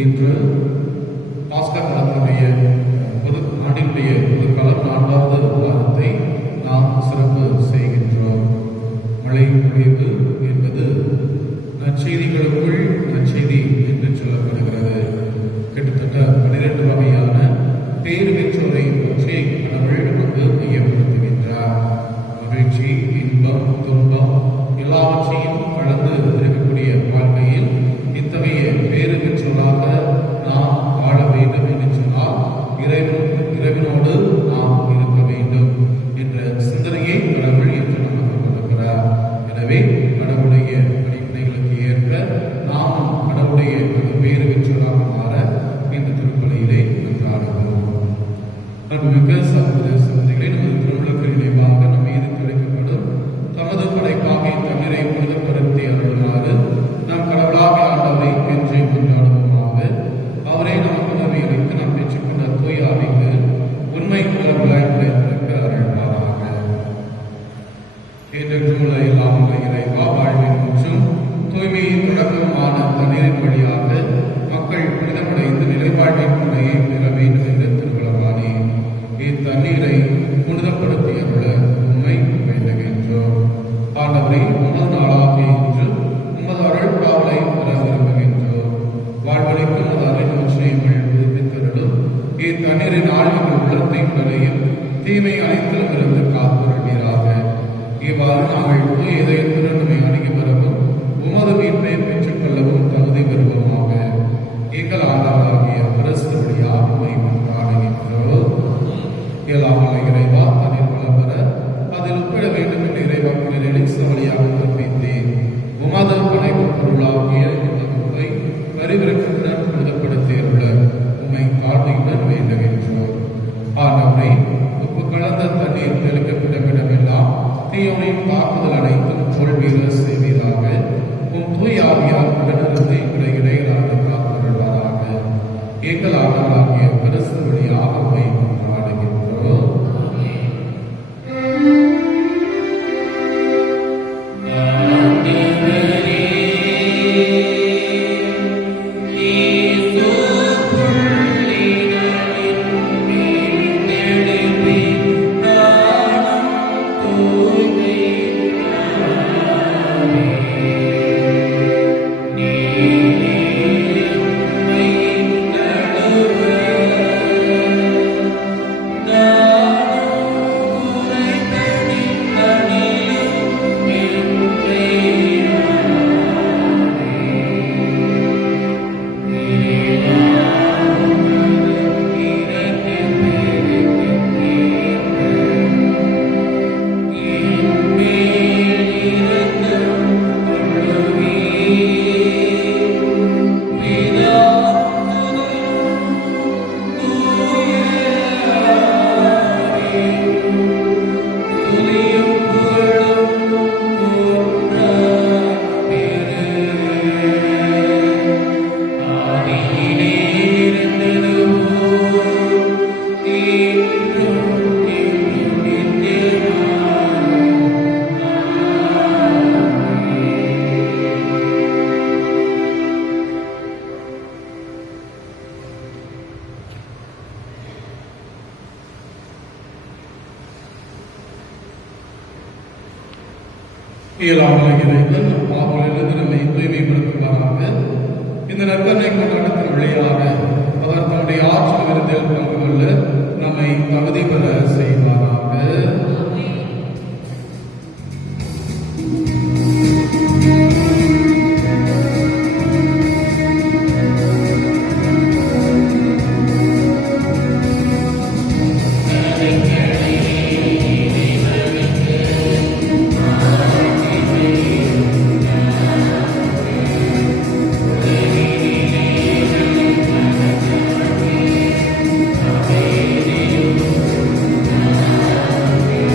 இன்று பாஸ்கா காலத்தினுடைய ஆண்டினுடைய காலம் 4வது வாரத்தை நாம் சிறப்பு செய்கின்றோம். மழை பொழிவு என்பது நற்செய்திகளுக்குள் நற்செய்தி என்று சொல்லப்படுகிறது. ஆண்டவரே, நமது திருவிழாக்கள் நினைவாக நம் மீது கிடைக்கப்படும் தமது படைப்பாகிய தண்ணீரை புனிதப்படுத்தி அருள்கிறாரு. நாம் கடவுளாகிய ஆண்டவரை கெஞ்சி கொண்டாடுவோமாக. அவரே நமக்கு உதவி அளித்து நாம் பெற்றுக்கொண்ட தூய ஆவிக்கு உண்மை குரலாய் கிடைத்திருக்க அருள்வாராக. ஏற்றமுள்ள எல்லாம் இறைவா, வாழ்வின் மற்றும் தூய்மையின் தொடக்கமான தண்ணீரின் வழியாக மக்கள் புனிதமடைந்து நிலைவாழ்வின் துணையை பெற வேண்டும் என்ற திருவிழாவானே, இத்தண்ணீரை புனிதப்படுத்தி அருள உண்மை வேண்டுகின்றோம். ஆண்டவரே, முதல் நாளாக இன்று உமது அருள் காவலை பெற விரும்புகின்றோம். வாழ்வழிக்கும் அது அறிவுச்சயங்கள் புதுப்பித்தருளும். இத்தண்ணீரின் ஆழ்வின் உள்ளத்தை கரையில் தீமை அனைத்திலிருந்து காத்துள்ளாக. இவ்வாறு நாங்கள் தூய இதயத்துடன் நம்மை அணுகி வரவும் உமது மீட்பை பெற்றுக் கொள்ளவும் தகுதி பெறுவோமாக. எங்கள் ஆண்டவராகிய கிறிஸ்து வழியாக உம்மை கொண்டாடுகின்றோம். எல்லாம் இறைவா, அதில் வளம் பெற அதில் ஒப்பிட வேண்டும் என்று இறைவாக்கினர் எலிசா வழியாக கற்பித்தேன். உமது படைப்பு பொருளாகிய இந்த உப்பை பரிவிறக்கத்துடன் புனிதப்படுத்தியுள்ள உம்மை தாழ்மையுடன் வேண்டுகின்றோம். ஆண்டவரை, உப்பு கலந்த தண்ணீர் தெளிக்கப்படும் இடமெல்லாம் தீயோனின் தாக்குதல் அனைத்தும் தோல்வியில செய்வீராக. உம் தூய ஆவியார் உடனிருந்து எங்களை இடையிலாக காத்துள்ளாராக. எங்கள் ஆண்டவராகிய கிறிஸ்து வழியாக உம்மை கொண்டாடுகின்றோம். நம்மை தூய்மைப்படுத்துவாராக. இந்த நற்கருணை கொண்டாட்டத்தின் வழியாக அவர் தன்னுடைய ஆற்றல் விருந்தில் பங்கு கொள்ள நம்மை தகுதி பெற செய்வாராக. Amen.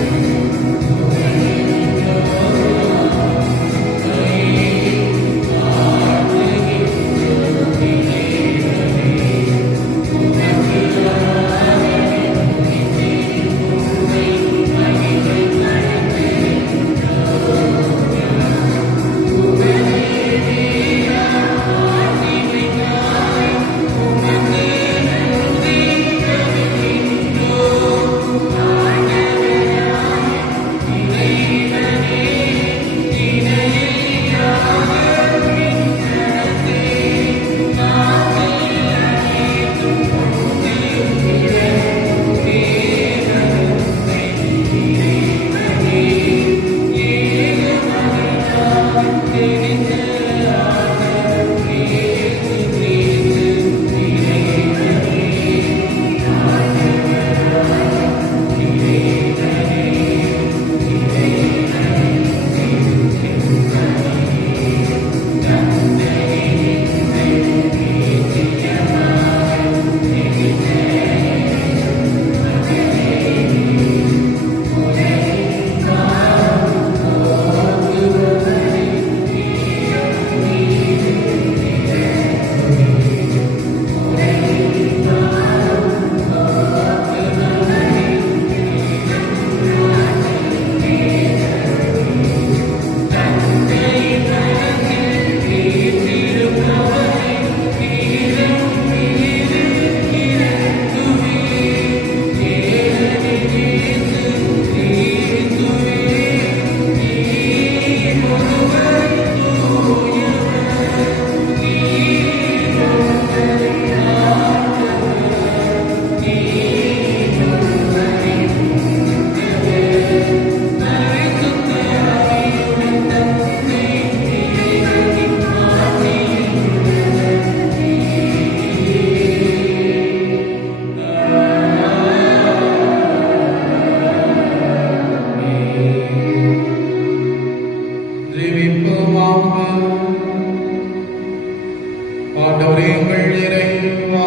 எங்கள் இறைவா,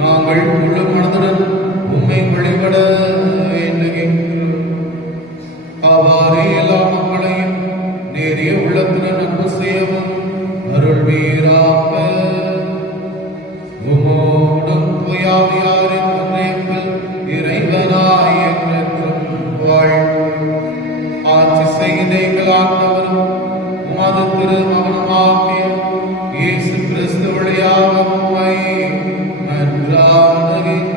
நாங்கள் முழு மனதுடன் உம்மை வழிபட வேண்டுகின்றோம். அவ்வாறே எல்லா மக்களையும் நேரிய உள்ளத்துடன் அன்பு செய்யவும் அருள்வீராக. உமோடும் தூயாவியாரின் ஒன்றியத்தில் இறைவனாய் என்றென்றும் வாழ்ந்து ஆட்சி செய்த எங்கள் ஆண்டவரும் உமது திருமகனுமாகிய இயேசு கிறிஸ்து வழியாக உம்மை மன்றாடுகின்றோம்.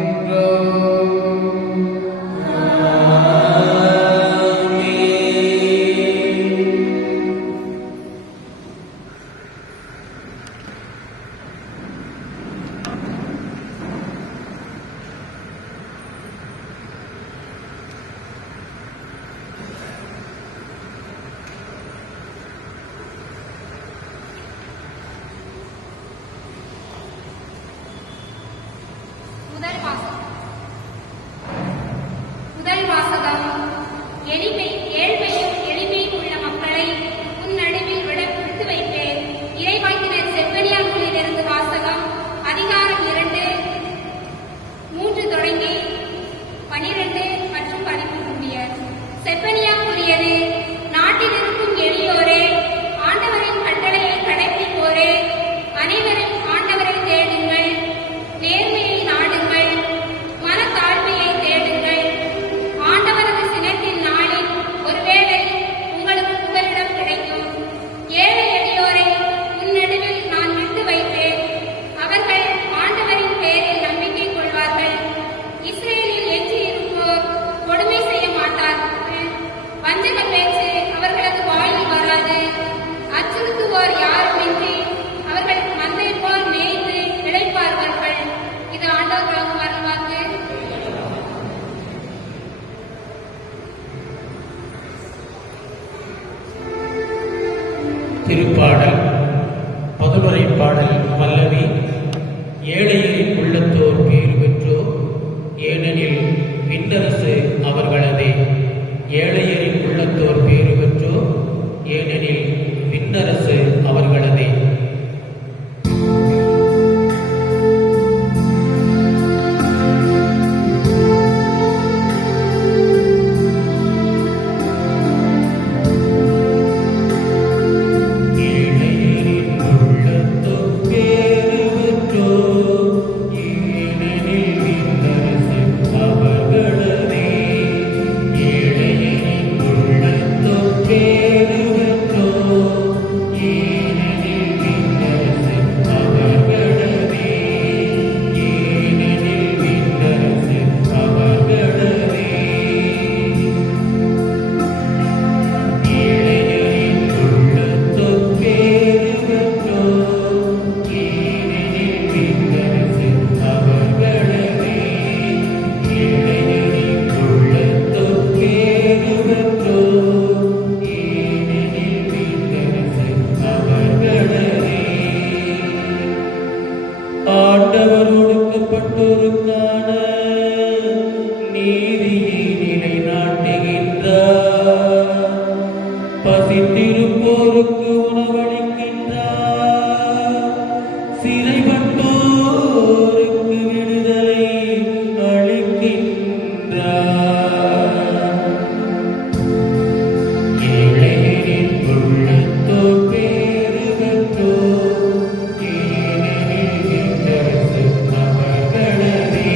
முதல் வாசகம். ஏழ்மையும் எளிமையும் உள்ள மக்களை உன் நடுவில் விட்டு வைப்பேன். இறைவாக்கினர் செப்பனியா நூலிலிருந்து வாசகம். அதிகாரம் 2, 3 தொடங்கி 12 மற்றும் 13 முடிய. செப்பனியா கூறியது: நாட்டில் இருக்கும் எளியோரே, ஆண்டவரின் கட்டளையை கடைப்பிடிப்போரே, அனைவரும் ஆண்டவரை தேடுங்கள், நேர்மையை நாடுங்கள், மனத்தாழ்மையை தேடுங்கள். ஆண்டவரது சினத்தின் நாளில் ஒருவேளை உங்களுக்கு புகலிடம் கிடைக்கும். ஏழை எளியோரை உன்னடுவில் நான் விட்டு வைப்பேன். அவர்கள் ஆண்டவரின் பெயரில் நம்பிக்கை கொள்வார்கள். இஸ்ரேலில் எஞ்சியிருப்போர் கொடுமை செய்ய மாட்டார்கள். வஞ்சக பேச்சு அவர்களது வாயில் வராது. அச்சுறுத்துவோர் யாருமின்றி அவர்கள் மந்தை போல் மேய்ந்து இளைப்பார்கள். இது ஆண்டவர் வழங்கும் அருள்வாக்கு. திருப்பாடல். மதுரை பாடல் பல்லவி. ஏழையரின் உள்ளத்தோர் பேறு பெற்றோர், ஏனெனில் விண்ணரசு அவர்களதே. ஏழையரின் உள்ளத்தோர் பேறு பெற்றோர், ஏனெனில் விண்ணரசு அவர்களதே. ஒடுக்கப்பட்டோருக்கான நீதியை நிலைநாட்டுகின்றார். பசித்திருப்போருக்கு உணவளிக்கின்றார். சிறைப்பட்டோருக்கு விடுதலை அளிக்கின்றார். ஏழையரின் உள்ளத்தோர் பேறு பெற்றோர், ஏனெனில் விண்ணரசு அவர்களதே.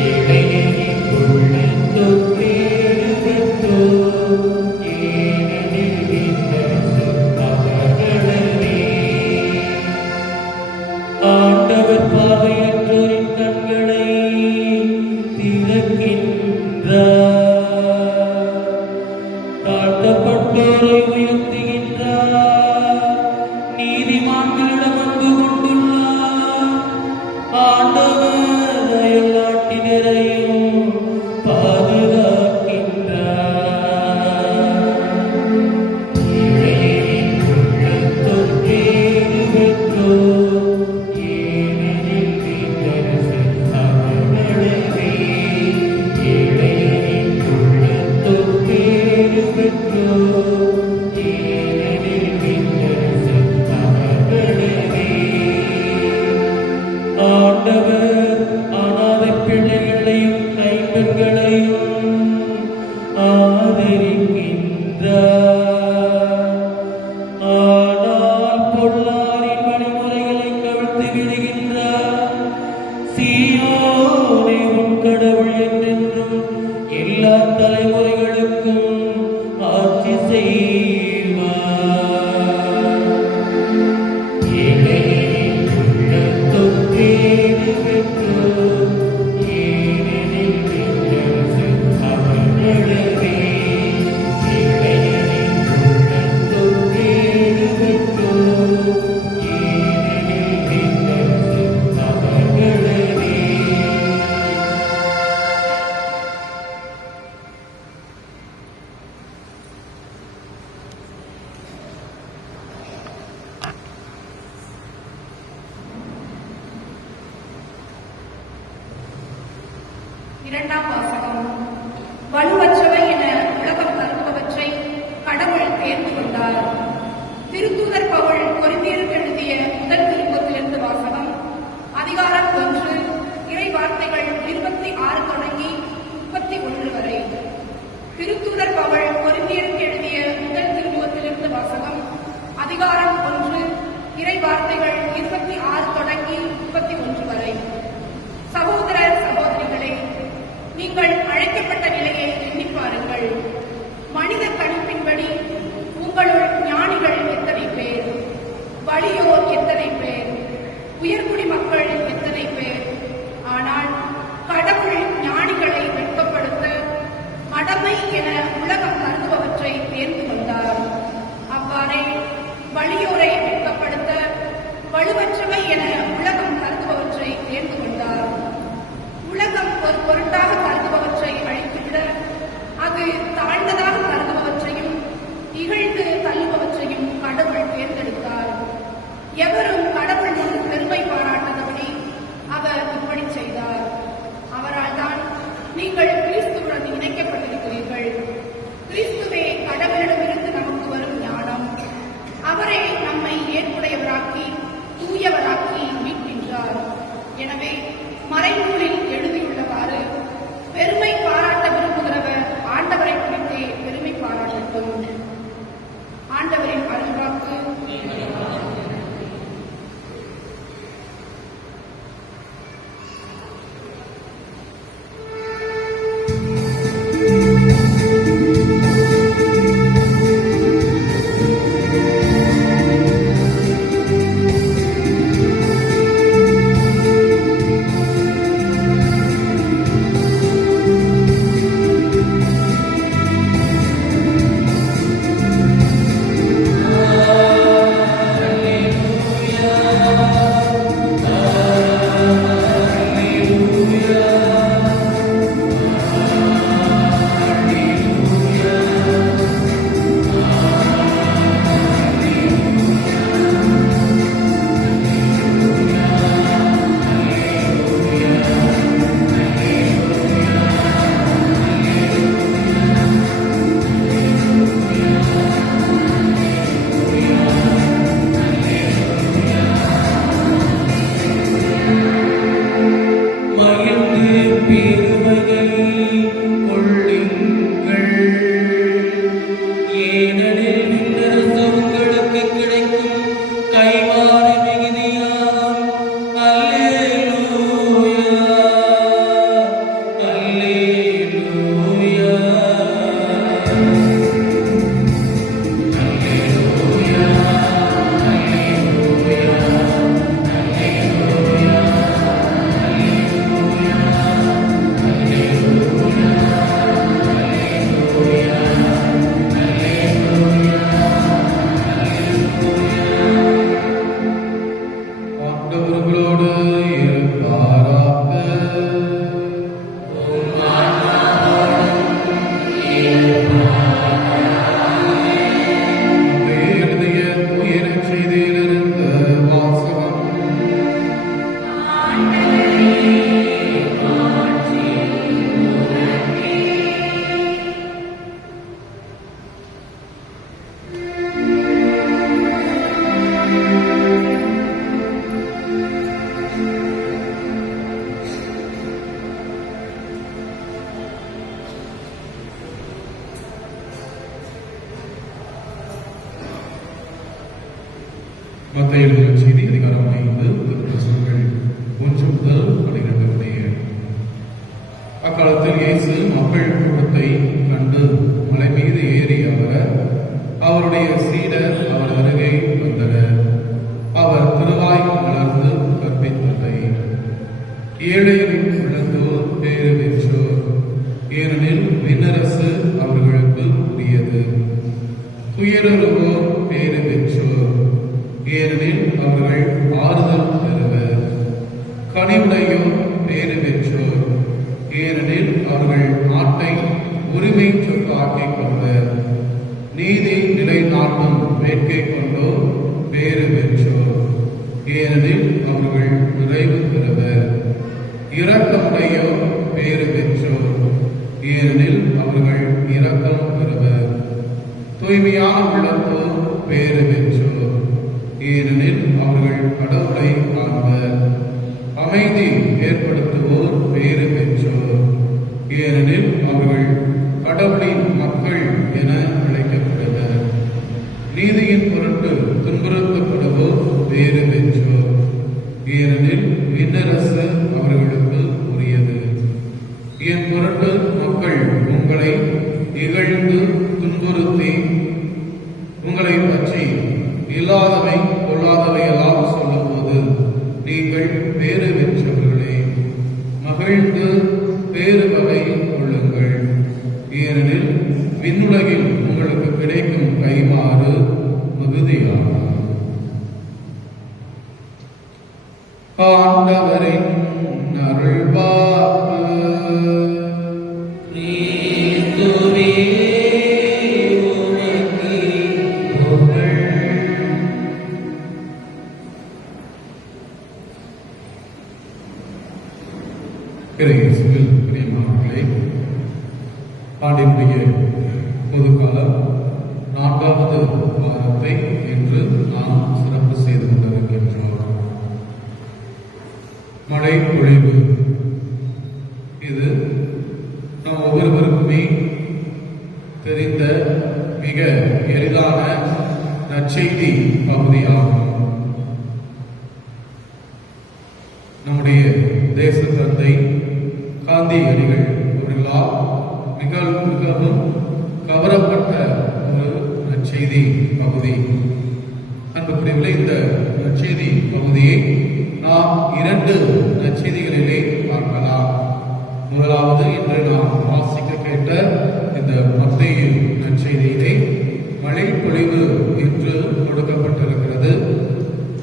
ஏழையரின் உள்ளத்தோர் பேறு பெற்றோர், ஏனெனில் விண்ணரசு அவர்களதே. கைவிடுகின்றார். சீயோனே உன் கடவுள் என்றென்றும் எல்லா தலைமுறைகளுக்கும் ஆட்சி செய்வார். ஏழையின் உள்ளத்துப் பேறு பெற்றோர், ஏனெனில் விண்ணரசு அவர்களவே. ஏழையின் உள்ளத்துப் பேறு பெற்றோர், ஏனெனில் விண்ணரசு அவர்களவே. இரண்டாம் வாசகம். வலுவற்றவை என உலகம் கருதுபவற்றை கடவுள் தேர்ந்து கொண்டார். திருத்தூதர் பவுல் கொரிந்தியருக்கு எழுதிய முதல் திருமுகத்திலிருந்து வாசகம். அதிகாரம் 1, இறை வார்த்தைகள் 26 தொடங்கி 31 வரை. திருத்தூதர் பவுல் கொரிந்தியருக்கு எழுதிய முதல் திருமுகத்திலிருந்து வாசகம். அதிகாரம் 1, இறை வார்த்தைகள் 26 தொடங்கி 31 வரை. சகோதரர் சகோதரிகளே, நீங்கள் அழைக்கப்பட்ட நிலையை எண்ணிப் பாருங்கள். மனித கணிப்பின்படி உங்களுள் ஞானிகள் எத்தனை பேர், வலியோர் எத்தனை பேர், உயர்குடி மக்கள் எத்தனை பேர். ஆனால் கடவுள் ஞானிகளை வெட்கப்படுத்த மடமை என உலகம் கருதுபவற்றை தேர்ந்து கொண்டார். அவ்வாறே வலியோரை வெட்கப்படுத்த வலுவற்றவை என உலகம் கருதுபவற்றை தேர்ந்து கொண்டார். உலகம் ஒரு பொருட்டாக கருதுபவற்றை அழித்துவிட அது தாழ்ந்ததாக கருதுபவற்றையும் இகழ்ந்து தள்ளுபவற்றையும் கடவுள் தேர்ந்தெடுத்தார். எவரும் கடவுள் முன் பெருமை பாராட்டாதபடி அவர் இப்படி செய்தார். அவரால் தான் நீங்கள் கிறிஸ்துவுடன் இணைக்கப்பட்டிருக்கிறீர்கள். கிறிஸ்துவே கடவுளிடமிருந்து நமக்கு வரும் ஞானம். அவரே நம்மை ஏற்புடையவராக்கி தூயவராக்கி மீட்கின்றார். எனவே மறைநூலில் எழுதியுள்ளவாறு பெருமை பாராட்ட விரும்புகிறவர் ஆண்டவரை குறித்தே பெருமை பாராட்டட்டும். ஆண்டவரின் அருள்வாக்கு. மத்தேயு எழுதிய செய்தி அதிகாரம் 5 ஏழைகளின் உள்ளத்தோர் பேறு பெற்றோர், ஏனெனில் விண்ணரசு அவர்களுக்கு உரியது. துயருவோர் பேறு பெற்றோர், ஏனெனில் அவர்கள் ஆறுதல் பெறுவர். கனிவுடையோர் பேறு பெற்றோர், ஏனெனில் அவர்கள் நாட்டை உரிமை சொத்தாக்கிக் கொள்வர். நீதி நிலைநாட்டும் வேட்கை கொண்டோர் பேறு பெற்றோர், ஏனெனில் அவர்கள் நிறைவு பெறுவர். இரக்கமுடையோர் பேறு பெற்றோர், ஏனெனில் அவர்கள் இரக்கம் பெறுவர். தூய்மையான உள்ளத்தோர் பேறு பெற்றோர், ஏனெனில் அவர்கள் கடவுளை காண்பர். அமைதி ஏற்படுத்துவோர் பேறு பெற்றோர், ஏனெனில் அவர்கள் கடவுளின் மக்கள் என அழைக்கப்படுவர். நீதியின் பொருட்டு துன்புறுத்தப்படுவோர் பேறு பெற்றோர், ஏனெனில் விண்ணரசு அவர்களுக்கு உரியது. என் பொருட்டு மக்கள் உங்களை இகழ்ந்து துன்புறுத்தி உங்களை பற்றி இல்லாதவை கொள்ளாதவை எல்லாம் சொல்லும்போது நீங்கள் பேறு பெற்றவர்களே. மகிழ்ந்து பேறு வகை கொள்ளுங்கள், ஏனெனில் விண்ணுலகில் உங்களுக்கு கிடைக்கும் கைமாறு மிகுதியாகும். ஆண்டவரின் அருள்வாக்கு. கிறிஸ்துவே உமக்கு புகழ். இயேசுவில் பிரியமானவர்களே, ஆண்டினுடைய பொதுக்காலம் 4வது வாரத்தை இன்று நாம் சிறப்பு செய்து கொண்டிருக்கின்றோம். மழை பொழிவு இது நம் ஒவ்வொருவருக்குமே தெரிந்த மிக எளிதான நற்செய்தி பகுதியாகும். நம்முடைய தேச தந்தை காந்தியடிகள் அவர்களால் மிகவும் கவரப்பட்ட ஒரு நற்செய்தி பகுதி. அன்புக்குரியவர்களே, இந்த நற்செய்தி பகுதியை நாம் 2 நற்செய்திகளிலே பார்க்கலாம். முதலாவது இன்று நாம் வாசிக்க கேட்ட இந்த மத்தேயு நற்செய்தியிலே மழை பொழிவு என்று கொடுக்கப்பட்டிருக்கிறது.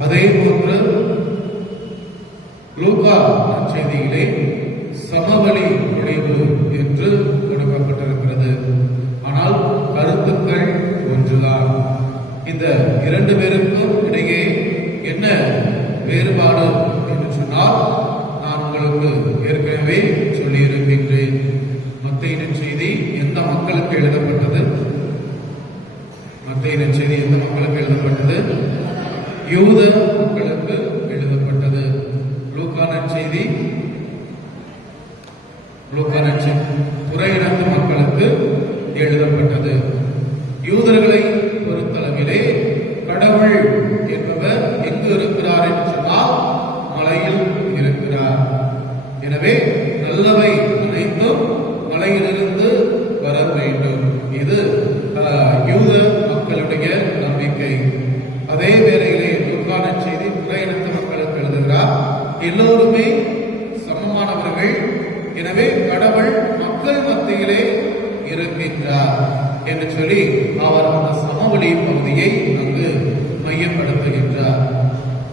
அதே போன்று லூக்கா நற்செய்தியிலே சமவெளி பொழிவு என்று கொடுக்கப்பட்டிருக்கிறது. ஆனால் கருத்துக்கள் ஒன்றுதான். இந்த 2 பேருக்கும் இடையே என்ன வேறுபாடு என்று சொன்னால், நான் உங்களுக்கு ஏற்கனவே சொல்லியிருக்கின்றேன். மத்தேயு நற்செய்தி எந்த மக்களுக்கு எழுதப்பட்டது? மத்தேயு நற்செய்தி எந்த மக்களுக்கு எழுதப்பட்டது? யூத மக்களுக்கு எழுதப்பட்டது. லூக்கா நற்செய்தி புறையினத்து மக்களுக்கு எழுதப்பட்டது. யூதர்களை பொறுத்தளவிலே கடவுள் என்பவர் எங்கு இருக்கிறார் என்று சொன்னால் மலையில் இருக்கிறார். எனவே நல்லவை அனைத்தும் மலையிலிருந்து வர வேண்டும். இது யூத மக்களுடைய நம்பிக்கை. அதே வேளையிலே லூக்கா நற்செய்தி புறையினத்து மக்களுக்கு எழுதுகிறார், எல்லோருமே சமமானவர்கள். எனவே கடவுள் மக்கள் மத்தியிலே இருக்கின்றார் என்று சொல்லி அவர் அந்த சமவெளி பகுதியை அங்கு மையப்படுத்துகின்றார்.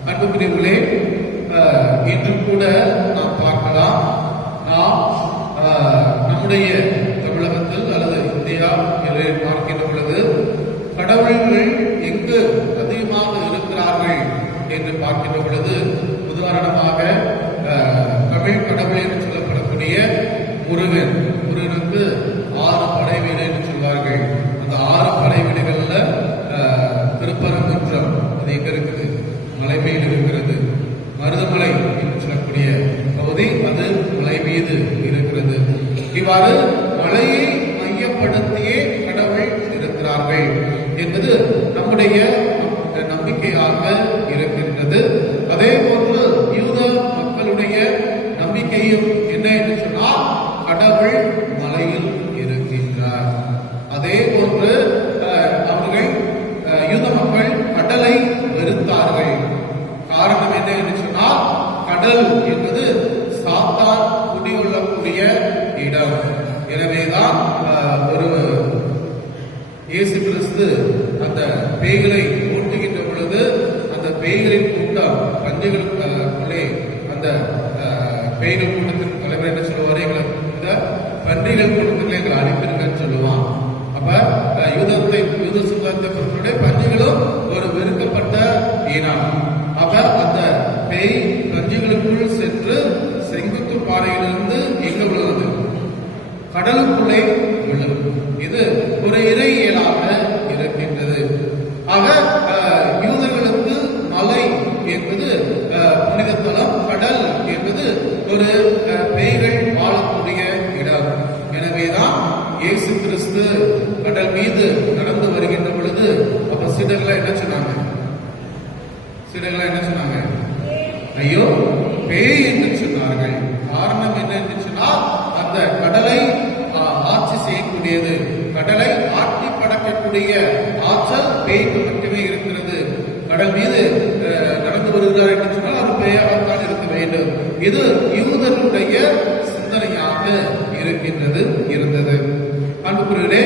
அன்புக்குரியவர்களே, இன்று கூட நாம் பார்க்கலாம், நாம் நம்முடைய தமிழகத்தில் அல்லது இந்தியா பார்க்கின்ற பொழுது கடவுள்கள் எங்கு அதிகமாக இருக்கிறார்கள் என்று பார்க்கின்ற பொழுது, உதாரணமாக தமிழ் கடவுள் என்று சொல்லப்படக்கூடிய முருகனுக்கு 6 படை வீடு என்று சொல்வார்கள். அந்த 6 படை வீடுகள்ல திருப்பரங்குன்றம் அது எங்க இருக்குது? மலை மீது இருக்கிறது. மருதமலை என்று சொல்லக்கூடிய பகுதி அது மலை மீது இருக்கிறது. இவ்வாறு மலையை மையப்படுத்தியே கடவுள் இருக்கிறார்கள் என்பது நம்முடைய நம்பிக்கையாக இருக்கின்றது. அதே போன்று யூத மக்களுடைய நம்பிக்கையும் என்ன என்று சொன்னால், கடவுள் மலையில் இருக்கின்றார். அதே போன்று அவர்கள் யூத மக்கள் கடலை வெறுத்தார்கள். காரணம் என்ன என்று சொன்னால், கடல் என்பது சாத்தான் குடிகொள்ளக்கூடிய இடம். எனவேதான் ஒரு இயேசு கிறிஸ்து அந்த பேய்களை ஓட்டுகின்ற பொழுது அந்த பேய்களின் கூட்டம் பன்றிகளுக்குள்ளே அந்த பேய்கள் கூட்டத்தின் தலைவர் என்ன சொல்லுவாரு, எங்களை இந்த பன்றிகள் கூட்டத்துக்குள்ளே எங்களை அனுப்பியிருக்கன்னு சொல்லுவான். அப்ப யூத சுத்தத்தை பொறுத்தவரை பன்றிகளும் ஒரு வெறுக்கப்பட்ட இனம். அப்ப அந்த பேய் பன்றிகளுக்குள் சென்று செங்குத்து பாறையிலிருந்து எங்க விழுவது, கடலுக்குள்ளே விழும். இது ஒரு இறையியலாக இருக்கின்றது. ஆக யூதர்களுக்கு மலை என்பது புனித தலம், கடல் என்பது ஒரு பேய்கள் வாழக்கூடிய இடம். எனவேதான் இயேசு கிறிஸ்து கடல் மீது நடந்து வருகின்ற பொழுது அப்ப சீடர்களை என்ன சொன்னாங்க? ஐயோ பேய் என்று சொன்னார்கள். காரணம் என்ன என்று சொன்னால் அந்த கடலை ஆட்சி செய்யக்கூடியது, கடலை ஆட்டி படைக்கக்கூடிய ஆற்றல் பேய்க்கு மட்டுமே இருக்கிறது. கடல் மீது நடந்து வருகிறார் என்று சொன்னால் அது பேயாகத்தான் இருக்க வேண்டும். இது யூதர்களுடைய சிந்தனையாக இருந்தது. அன்புக்குரியவர்களே,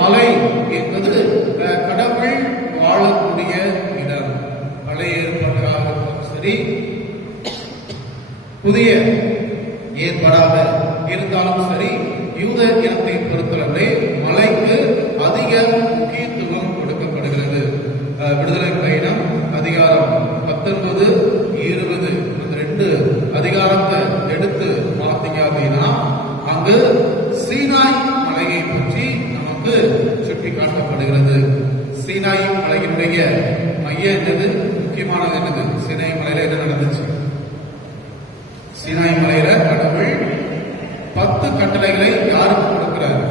மலை என்பது கடவுள் வாழக்கூடிய இடம். பழைய ஏற்பாடாக சரி, புதிய ஏற்பாடாக இருந்தாலும் சரி, யூத இனத்தை பொறுத்தவரை மலைக்கு அதிக முக்கியத்துவம் கொடுக்கப்படுகிறது. விடுதலை பயணம் அதிகாரம் 19, 20 அந்த 2 அதிகாரத்தை எடுத்து பார்த்தீங்க அப்படின்னா அங்கு சீனாய் மலையை பற்றி நமக்கு சுட்டி காட்டப்படுகிறது. சீனாய் மலையினுடைய மைய என்னது, முக்கியமானது என்னது? சீனாய் மலையில என்ன நடந்துச்சு? சீனாய் மலையில கடவுள் 10 கட்டளைகளை யாருக்கு கொடுக்கிறார்?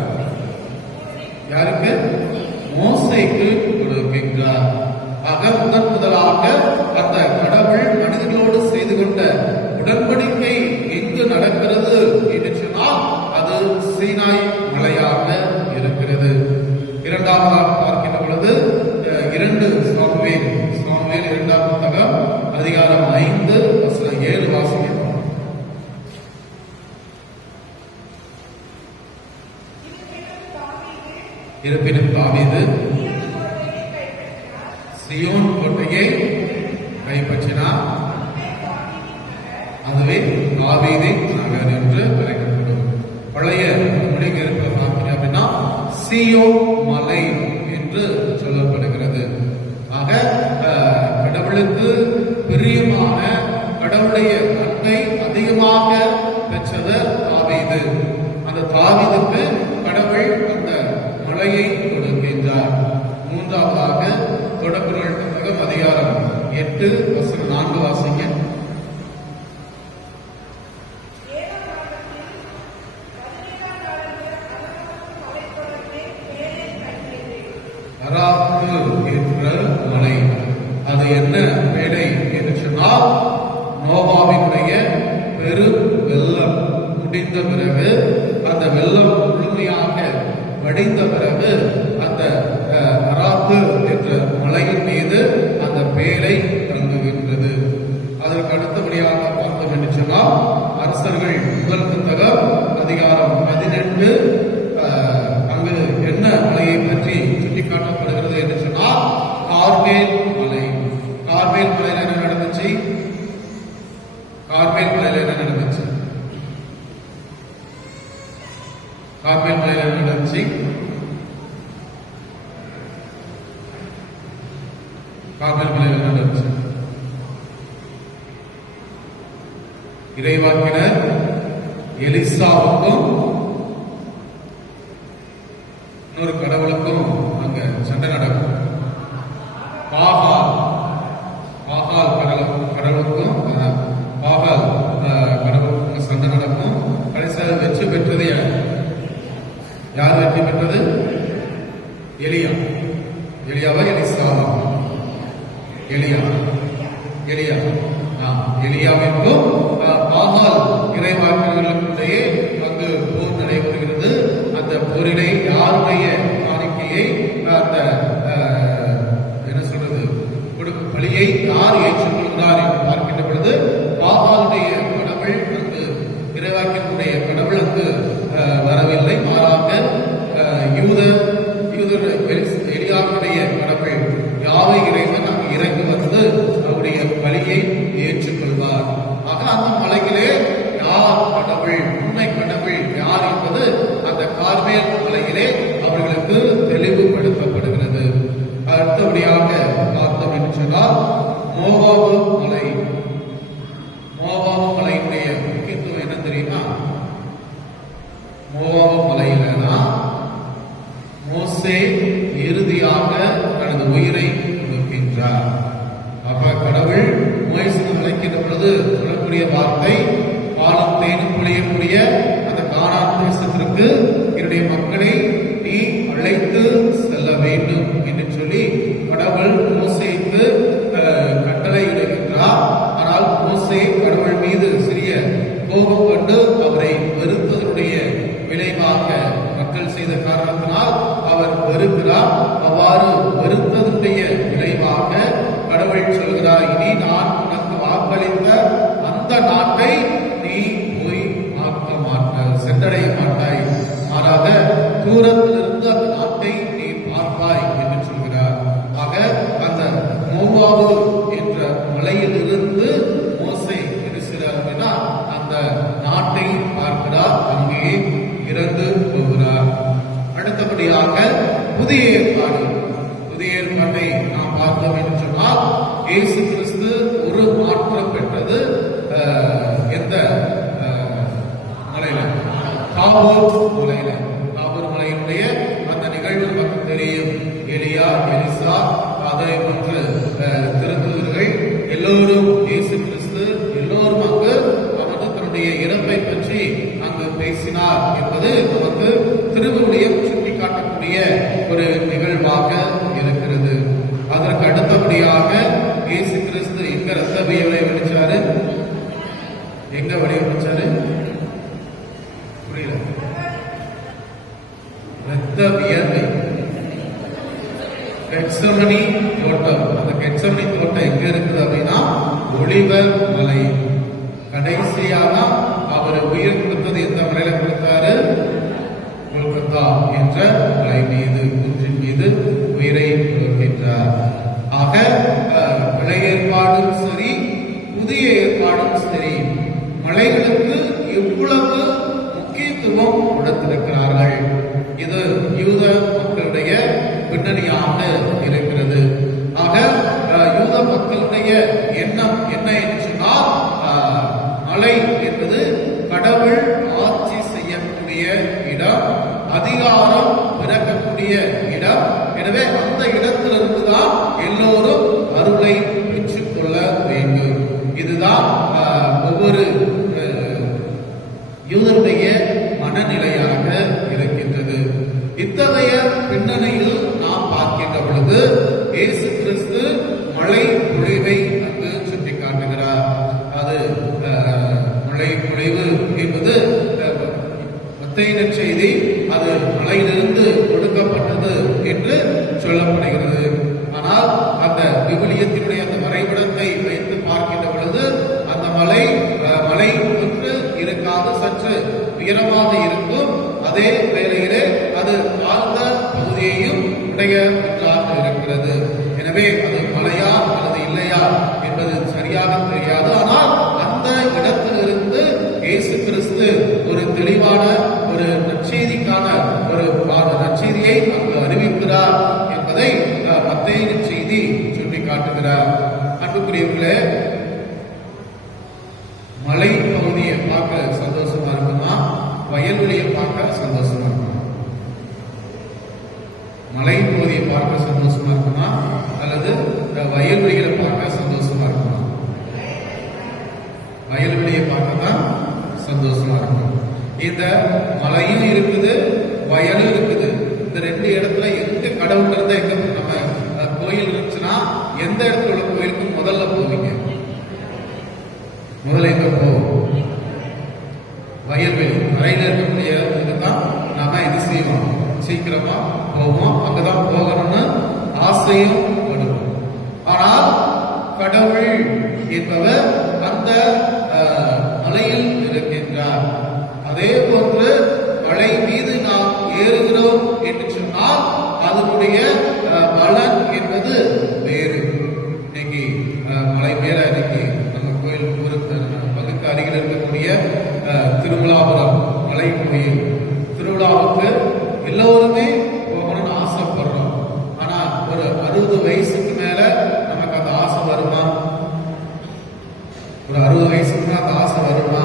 யாருக்கு? மோசேக்கு கொடுக்கின்றார். ஆக முதலாக அந்த கடவுள் மனிதர்களோடு செய்து கொண்ட உடன்படிக்கை எங்கு நடக்கிறது என்று சொன்னால் அது சீனாய் மலையாக இருக்கிறது. இரண்டாவதாக பார்க்கின்ற பொழுது 2 சாமுவேல் 2ஆம் புத்தகம் அதிகாரம் 5 வசனம் 7 வாசிக்கிறோம். இருப்பினும் தாவீது சியோன் கோட்டையை கைப்பற்றினார், அதுவே தாவீதின் நகர் என்று அழைக்கப்படும். பழைய மொழிபெயர்ப்பில் பார்த்தீங்க அப்படின்னா சியோன் மலை என்று சொல்லப்படுகிறது. ஆக கடவுளுக்கு பிரியமான, கடவுளுடைய அன்பை அதிகமாக பெற்றவர் தாவீது. அந்த தாவீதுக்கு கடவுள் அந்த மலையை கொடுக்கின்றார். மூன்றாவதாக தொடக்குறள் புத்தகம் அதிகாரம் 8 வசனம் 4 வாசிங்க. அராத்து என்ற மலை, அது என்ன மேடை என்று சொன்னால் நோவாவினுடைய பெரும் வெள்ளம் முடிந்த பிறகு, அந்த வெள்ளம் முழுமையாக வடிந்த பிறகு அந்த அராத்து என்ற மலையின் மீது அந்த பேரை இறங்குகின்றது. அதற்கு அடுத்தபடியாக பார்த்தோம் என்று சொன்னால் அரசர்கள் முதல் புத்தகம் அதிகாரம் 18 அங்கு என்ன மலையை பற்றி சுட்டிக்காட்டப்படுகிறது என்று சொன்னால் கார்மேல் மலை. கார்மேல் மலையில என்ன நடந்துச்சு? கார்மேல் மலையில என்ன நடந்துச்சு? கார்மேல் மலையில என்ன நடந்துச்சு? கார்மேல் மலையில என்ன நடந்துச்சு? இறைவாக்கினர் எலிசாவுக்கும் இன்னொரு கடவுளுக்கும் அங்க சண்டை நடக்கும். பாகால் கடவுளுக்கும் பாகால் கடவுளுக்கும் சண்டை நடக்கும். கடைசியாக வெற்றி பெற்றது யார் வெற்றி பெற்றது? எலியாவா எலிசாவா? எலியாவிற்கும் பாகால் இறைவாக்கினர்களுக்கிடையே அங்கு போர் நடைபெறுகிறது. அந்த போரிலே யாருடைய காணிக்கையை, அந்த என்ன சொல்றது, கொடுக்கும் பலியை யார் ஏற்றுக்கொள்கிறார் என்று பார்க்கின்ற பொழுது பாகாலுடைய கடவுள் அங்கு கார்மேல் மலையிலே அவர்களுக்கு தெளிவுபடுத்தப்படுகிறது. அடுத்தபடியாக பார்த்தோம் என்று சொன்னால் மோவாபு மலை. மோவாபு மலையினுடைய முக்கியத்துவம் என்ன தெரியுமா? மோவாபு மலையில தான் மோசே இறுதியாக தனது உயிரை கொடுக்கின்றார். அப்ப கடவுள் மோசேயை அழைக்கின்ற பொழுது சொல்லக்கூடிய வார்த்தை, பாலும் தேனும் பொழியக்கூடிய அந்த கானான் தேசத்திற்கு என்னுடைய மக்களை நீ அழைத்து செல்ல வேண்டும் என்று சொல்லி கடவுள் மோசேக்கு கட்டளை இடுகின்றார். ஆனால் மோசே கடவுள் மீது சிறிய கோபம் கொண்டு அவரை வெறுத்ததனுடைய விளைவாக மக்கள் செய்த காரணத்தினால் அவர் வெறுக்கிறார். அவ்வாறு வெறுத்ததனுடைய விளைவாக கடவுள் சொல்கிறார், இனி நான் உனக்கு வாக்களித்த அந்த நாட்டை நீ போய் பார்க்க மாட்டாய், சென்றடைய மாட்டாய், மாறாக தூரத்திலிருந்து அந்த நாட்டை நீ பார்ப்பாய் என்று சொல்கிறார். ஆக அந்த மோவாபு என்ற மலையிலிருந்து மோசே என்ன செய்கிறார் அப்படின்னா அந்த நாட்டை பார்க்கிறார், அங்கே இறந்து போகிறார். அடுத்தபடியாக புதிய ஏற்பாடு. புதிய ஏற்பாட்டை நாம் பார்த்தோம் என்று சொன்னால் இயேசு கிறிஸ்து ஒரு மாற்றம் பெற்றது எந்த மலையில? தாபோர் மலையில. தாபோர் மலையினுடைய அந்த நிகழ்வு நமக்கு தெரியும். எலியா, எலிசா, அதே போன்று திருத்தூதர்கள் எல்லோரும் இயேசு கிறிஸ்து எல்லோரும் அங்கு அமர்ந்து தன்னுடைய இறப்பை பற்றி அங்கு பேசினார் என்பது நமக்கு திருவிவிலியம் சுட்டி காட்டக்கூடிய ஒரு நிகழ்வாக இருக்கிறது. அதற்கு அடுத்தபடியாக இயேசு கிறிஸ்து எங்க ரத்த வியர்வை வடிச்சாரு? எங்க வடிவமைச்சாரு? புரியல. ரத்த வியர்வை கெத்செமனி தோட்டம். அந்த கெத்செமனி தோட்டம் எங்க இருக்குது அப்படின்னா ஒலிவர் மலை. கடைசியாக அவர் உயிர் கொடுத்தது எந்த மலையில கொடுத்தாரு? கொல்கத்தா என்ற மலை மீது, குன்றின் மீது உயிரை கொடுக்கின்றார். ஆக பழைய ஏற்பாடும் சரி, புதிய ஏற்பாடும் சரி, மலைகளுக்கு எவ்வளவு முக்கியத்துவம் கொடுத்திருக்கிறார்கள். இது யூத மக்களுடைய பின்னணியாக இருக்கிறது. ஆக யூத மக்களுடைய எண்ணம் என்ன என்று சொன்னால், மலை என்பது கடவுள் ஆட்சி செய்யக்கூடிய இடம், அதிகாரம் பிறக்கக்கூடிய இடம். எனவே அந்த இடத்திலிருந்துதான் எல்லோரும் அருளை பெற்றுக் கொள்ள வேண்டும். இதுதான் ஒவ்வொரு யூதருடைய மனநிலையாக இருக்கின்றது. இத்தகைய பின்னணியில் நாம் பார்க்கின்ற பொழுது இயேசு கிறிஸ்து மழை பொழிவை அங்கு சுட்டி காட்டுகிறார். அது மழை பொழிவு என்பது மத்தேயு நற்செய்தி அது மலையிலிருந்து கொடுக்கப்பட்டது என்று சொல்லப்படுகிறது. ஆனால் அந்த விவிலியத்தினுடைய அந்த வரைபடத்தை வைத்து பார்க்கின்ற பொழுது அந்த மலை ஒன்று இருக்காது, சற்று உயரமாக இருக்கும். அதே வேளையிலே அது தாழ்ந்த பகுதியையும் உடைய ஒன்றாக இருக்கிறது. எனவே அது மலையா அல்லது இல்லையா என்பது சரியாக தெரியாது. ஆனால் அந்த இடத்திலிருந்து இயேசு கிறிஸ்து ஒரு தெளிவான ஒரு நற்செய்திக்கான ஒரு நற்செய்தியை அங்கு அறிவிக்கிறார் என்பதை மத்தேயு நற்செய்தி சுட்டி காட்டுகிறார். அன்புக்குரியவர்களே, மலை பகுதியை பார்க்க சந்தோஷமா இருக்குமா? வயல்வெளியை பார்க்க சந்தோஷமா இருக்குமா? மலை பகுதியை பார்க்க சந்தோஷமா இருக்குமா அல்லது வயல்வெளிகளை பார்க்க சந்தோஷமா இருக்குமா? வயல்வெளியை பார்க்க தான் சந்தோஷமா இருக்கும். இந்த மலையும் இருக்குது, வயலும் இருக்குது. இந்த ரெண்டு இடத்துல எந்த கடவுள் இருந்தா எங்க நம்ம கோயில் இருந்துச்சுன்னா எந்த இடத்துல உள்ள கோயிலுக்கு முதல்ல போவீங்க? முதல்ல எங்க போவோம்? வயல்வெளி, மலையில இருக்கக்கூடிய இதுதான் நாம இது செய்வோம், சீக்கிரமா போவோம், அங்கதான் போகணும்னு ஆசையும் படுவோம். ஆனால் கடவுள் என்பவர் அந்த மலையில் இருக்கின்றார். அதே போன்று மலை மீது நாம் ஏறுகிறோம் என்று சொன்னால் அதனுடைய பலன் என்பது வேறு. இன்னைக்கு மலை மேல இன்னைக்கு நம்ம கோயில் பகுதிக்கு அருகில் இருக்கக்கூடிய திருவிழாபுரம் மலை கோயில் திருவிழாவுக்கு எல்லோருமே போகணும்னு ஆசைப்படுறோம். ஆனா ஒரு 60 வயசுக்கு மேல நமக்கு அந்த ஆசை வருமா? ஒரு 60 வயசுக்கு மேல அந்த ஆசை வருமா?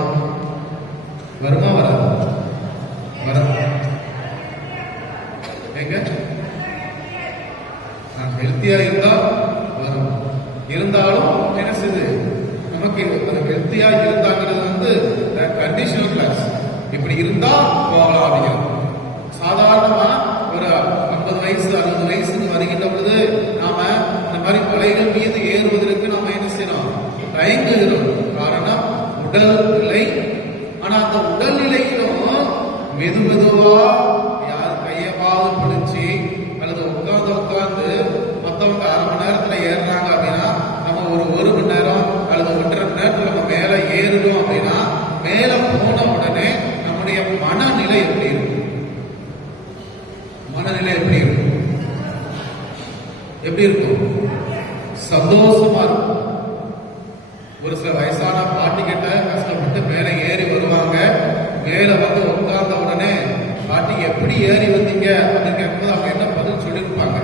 வருமா வராது? வராது. எங்க ஹெல்த்தியா இருந்தா வரும். இருந்தாலும் என்ன செய்யுது, நமக்கு அது ஹெல்த்தியா இருந்தாங்கிறது கண்டிஷனல் கிளாஸ். இப்படி இருந்தா போகலாம் அப்படிங்கிறது. சாதாரணமா ஒரு 50 வயசு 60 வயசுக்கு வருகின்ற பொழுது நாம இந்த மாதிரி மலைகள் மீது ஏறுவதற்கு நாம என்ன செய்யணும்? தயங்குகிறோம். காரணம் உடல் நிலை. ஆனா அந்த உடல்நிலையிலும் மெது மெதுவா யார் கையவாவது பிடிச்சி அல்லது உட்கார்ந்து மற்றவங்க அரை மணி நேரத்துல ஏறுறாங்க அப்படின்னா நம்ம ஒரு மணி நேரம் அல்லது 1.5 மணி நேரத்துல நம்ம மேல ஏறுறோம் அப்படின்னா மேல போன உடனே நம்முடைய மனநிலை எப்படி இருக்கும்? மனநிலை எப்படி இருக்கும்? எப்படி இருக்கும்? சந்தோஷமா இருக்கும். ஒரு சில வயசான பாட்டி கிட்ட கஷ்டப்பட்டு மேல ஏறி வருவாங்க. மேல வந்து உட்கார்ந்த உடனே பாட்டி எப்படி ஏறி வந்தீங்க அப்படின்னு கேட்கும்போது அவங்க என்ன பதில் சொல்லியிருப்பாங்க?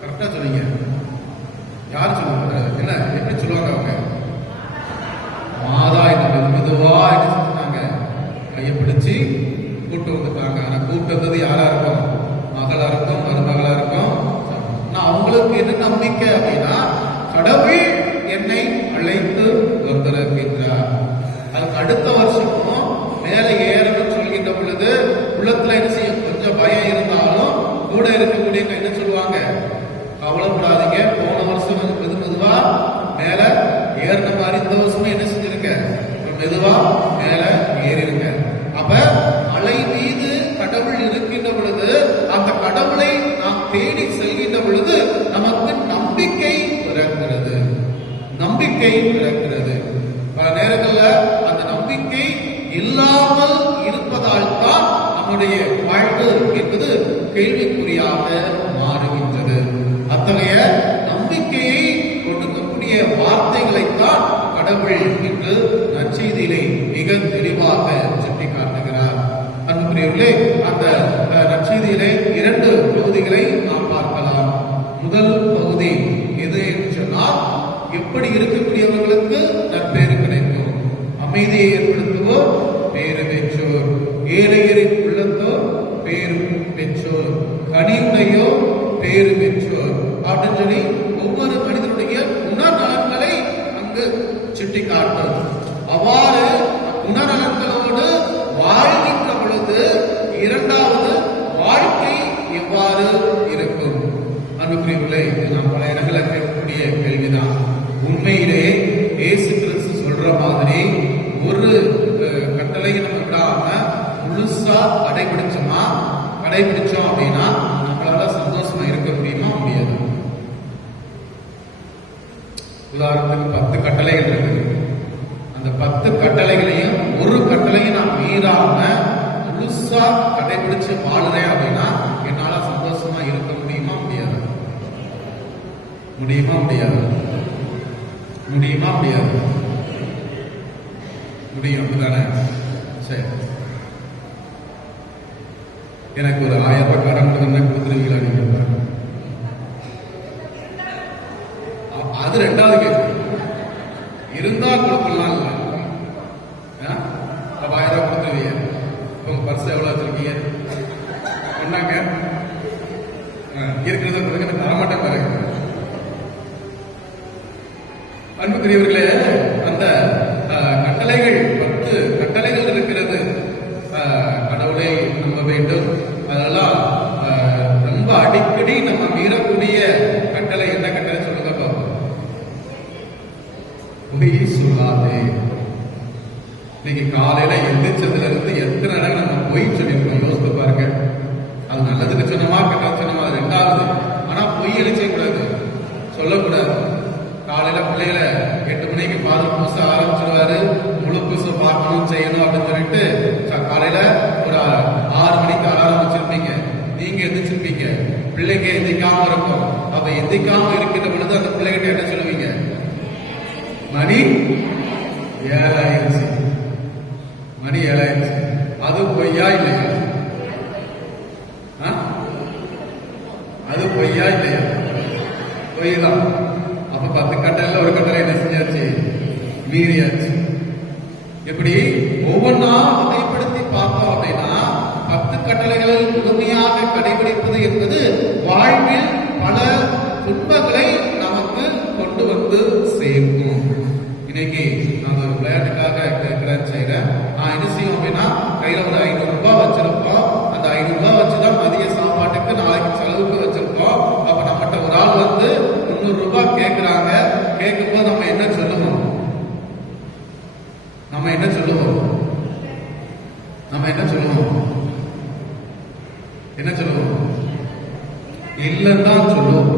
கரெக்டா சொல்லுங்க. யார் சொல்லுவாங்க? என்ன எப்படி சொல்லுவாங்க அவங்க? மாதா என்ன மெதுவா என்ன சொன்னாங்க? கையை பிடிச்சு கூட்டு வந்துட்டாங்க. ஆனா கூட்டு வந்தது யாரா இருக்கும்? மகளா இருக்கும், மருமகளா இருக்கும். அவங்களுக்கு என்ன நம்பிக்கை அப்படின்னா கடவுள் என்னை அழைத்து வந்திருக்கின்றார். அதுக்கு அடுத்த வருஷமும் மேல ஏறணும்னு சொல்கின்ற பொழுது உள்ளத்துல என்ன செய்யும்? கொஞ்சம் பயம் இருந்தாலும் கூட இருக்கக்கூடிய என்ன சொல்லுவாங்க? கவலைப்படாதீங்க, போன வருஷம் மெது மெதுவா மேல ஏறின மாதிரி இந்த வருஷமும் என்ன செஞ்சிருக்க? மெதுவா மேல ஏறிருங்க. அப்ப மலை மீது கடவுள் இருக்கின்ற பொழுது அந்த கடவுளை நாம் தேடி செல்கின்ற பொழுது நமக்கு நம்பிக்கை பிறக்கிறது. நம்பிக்கை பிறக்கிறது. பல நேரங்களில் அந்த நம்பிக்கை இல்லாமல் இருப்பதால் தான் நம்முடைய வாழ்வு என்பது கேள்விக்குறியாக மாறுகின்றது. அத்தகைய நம்பிக்கையை கொடுக்கக்கூடிய வார்த்தைகளைத்தான் கடவுள் என்று நற்செய்தியிலே மிக தெளிவாக சுட்டி காட்டுகிறார். அன்புக்குரியவர்களே, அந்த நற்செய்தியிலே 2 பகுதிகளை நாம் பார்க்கலாம். முதல் பகுதி எது என்று சொன்னால், எப்படி இருக்கக்கூடியவர்களுக்கு நற்பேறு கிடைக்கும். அமைதியை ஏற்படுத்துவோர் பேறு பெற்றோர், ஏழையரின் உள்ளத்தோர் பேறு பெற்றோர், கனிவுடையோர் பேறு பெற்றோர் அப்படின்னு சொல்லி ஒவ்வொரு மனிதனுடைய குணநலன்களை அங்கு சுட்டி காட்டும். அவ்வாறு குணநலன்களோடு வாழ்கின்ற பொழுது இரண்டாவது வாழ்க்கை எவ்வாறு இருக்கும்? அன்புக்குரியவர்களே, இது நாம் பல இடங்களில் கேட்கக்கூடிய கேள்விதான். உண்மையிலே இயேசு கிறிஸ்து சொல்ற மாதிரி ஒரு கட்டளையை நம்ம விடாம முழுசா கடைபிடிச்சோம் அப்படின்னா நம்மளால சந்தோஷமா இருக்க முடியுமா? முடியாது. உதாரணத்துக்கு 10 கட்டளைகள் இருக்குது. அந்த 10 கட்டளைகளையும் ஒரு கட்டளையும் நான் மீறாம முழுசா கடைபிடிச்சு வாழுறேன் அப்படின்னா என்னால சந்தோஷமா இருக்க முடியுமா? முடியாது. முடியுமா? முடியாது. முடியுமா? முடியாது. முடியும். அப்படிதானே? சரி, எனக்கு ஒரு 1000 ரூபாய் கடன் கொடுத்துருவீங்களா? நீங்க அது 2வது கேள்வி. இருந்தா கொடுக்கலாம். இல்ல அப்ப 1000 ரூபாய் கொடுத்துருவீங்க. உங்க பர்ஸ் எவ்வளவு வச்சிருக்கீங்க? சொன்னாங்க இருக்கிறத கொடுக்க தரமாட்டேன் பாருங்க. அன்புக்குரியவர்களே, அந்த கட்டளைகள் 10 கட்டளைகள் இருக்கிறது. கடவுளை நம்ப வேண்டும். அதெல்லாம் ரொம்ப அடிக்கடி நம்ம மீறக்கூடிய கட்டளை. என்ன கட்டளை சொல்லுங்க பாப்போம்? பொய் சொல்லாதே. இன்னைக்கு காலையில எந்திரிச்சதுல இருந்து எத்தனை நேரம் நம்ம பொய் சொல்லிருக்கோம்? யோசித்து பாருங்க. அது நல்லதுக்கு சொன்னமா கெட்டது சொன்னமா அது 2வது. ஆனா பொய் எழுச்சே கூடாது, சொல்லக்கூடாது. காலையில பிள்ளைகளை 8 மணிக்கு பால் பூச ஆரம்பிச்சிருவாரு. முழு பூச பார்க்கணும் செய்யணும் அப்படின்னு சொல்லிட்டு காலையில ஒரு 6 மணிக்கு அலாரம் வச்சிருப்பீங்க. நீங்க எந்திரிச்சிருப்பீங்க. பிள்ளைங்க எந்திரிக்காம இருக்கும். அப்ப எந்திரிக்காம இருக்கின்ற பொழுது அந்த பிள்ளைகிட்ட என்ன சொல்லுவீங்க? மணி 7 ஆயிடுச்சு. மணி 7 ஆயிடுச்சு. அது பொய்யா இல்லையா? பொய்யா இல்லையா? பொய் தான். அப்ப 10 கட்டளையில ஒரு கட்டளை என்ன செஞ்சாச்சு? மீறியாச்சு. எப்படி ஒவ்வொன்றா வகைப்படுத்தி பார்த்தோம் அப்படின்னா 10 கட்டளைகளை முழுமையாக கடைபிடிப்பது என்பது வாழ்வில் பல துன்பங்களை நமக்கு கொண்டு வந்து சேர்க்கும். இன்னைக்கு நான் ஒரு விளையாட்டுக்காக கேட்கிறேன் செய்யறேன். நான் என்ன செய்வோம் அப்படின்னா கையில ஒரு 500 ரூபாய் வச்சிருப்போம். அந்த 500 ரூபாய் வச்சுதான் மதிய சாப்பாட்டுக்கு நாளைக்கு செலவுக்கு வச்சிருப்போம். அப்ப நம்மகிட்ட ஒரு ஆள் வந்து 300 ரூபாய் கேட்கிறாங்க. கேட்கும்போது நம்ம என்ன சொல்லுவோம்? நம்ம என்ன சொல்லுவோம்? இல்லைன்னு தான் சொல்லுவோம்.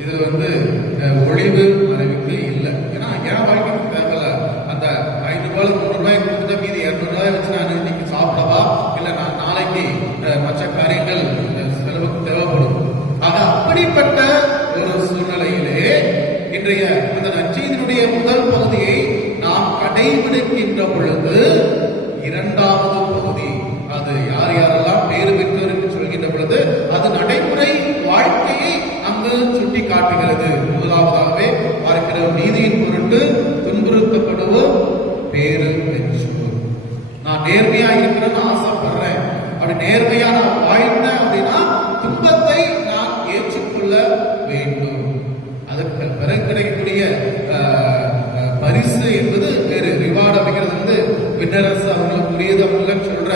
இது வந்து ஒளிவு மறைவுக்கு இல்லை. ஏன்னா ஏன் வாய்க்கு தேவையில்ல. அந்த 5 ரூபாய் 3 ரூபாய் கொடுத்துட்டா மீதி 200 ரூபாய் வச்சு நான் இன்னைக்கு சாப்பிடவா இல்லை நான் நாளைக்கு மற்ற காரியங்கள் செலவுக்கு தேவைப்படும். ஆக அப்படிப்பட்ட ஒரு சூழ்நிலையிலே இன்றைய அந்த நற்செய்தியினுடைய முதல் பகுதியை நாம் கடைபிடிக்கின்ற பொழுது இரண்டாவது பகுதி அது யார் யாரெல்லாம் பேறு பெற்றோர் என்று சொல்கின்ற பொழுது அது நடைமுறை வாழ்க்கையை அங்கு சுட்டி காட்டுகிறது. முதலாவதாகவே பார்க்கிற நீதியின் பொருட்டு துன்புறுத்தப்படுவோம் பேறு பெற்றோர். நான் நேர்மையா இருக்கிறேன்னு ஆசைப்படுறேன். அப்படி நேர்மையா நான் வாழ்ந்தேன் அப்படின்னா துன்பத்தை நான் ஏற்றுக்கொள்ள வேண்டும். அதற்கு பிறகு கிடைக்கக்கூடிய பரிசு என்பது வேறு ரிவார்டு அப்படிங்கிறது வந்து விண்ணரசு அவங்களுக்குரியது அப்படின்னு சொல்ற.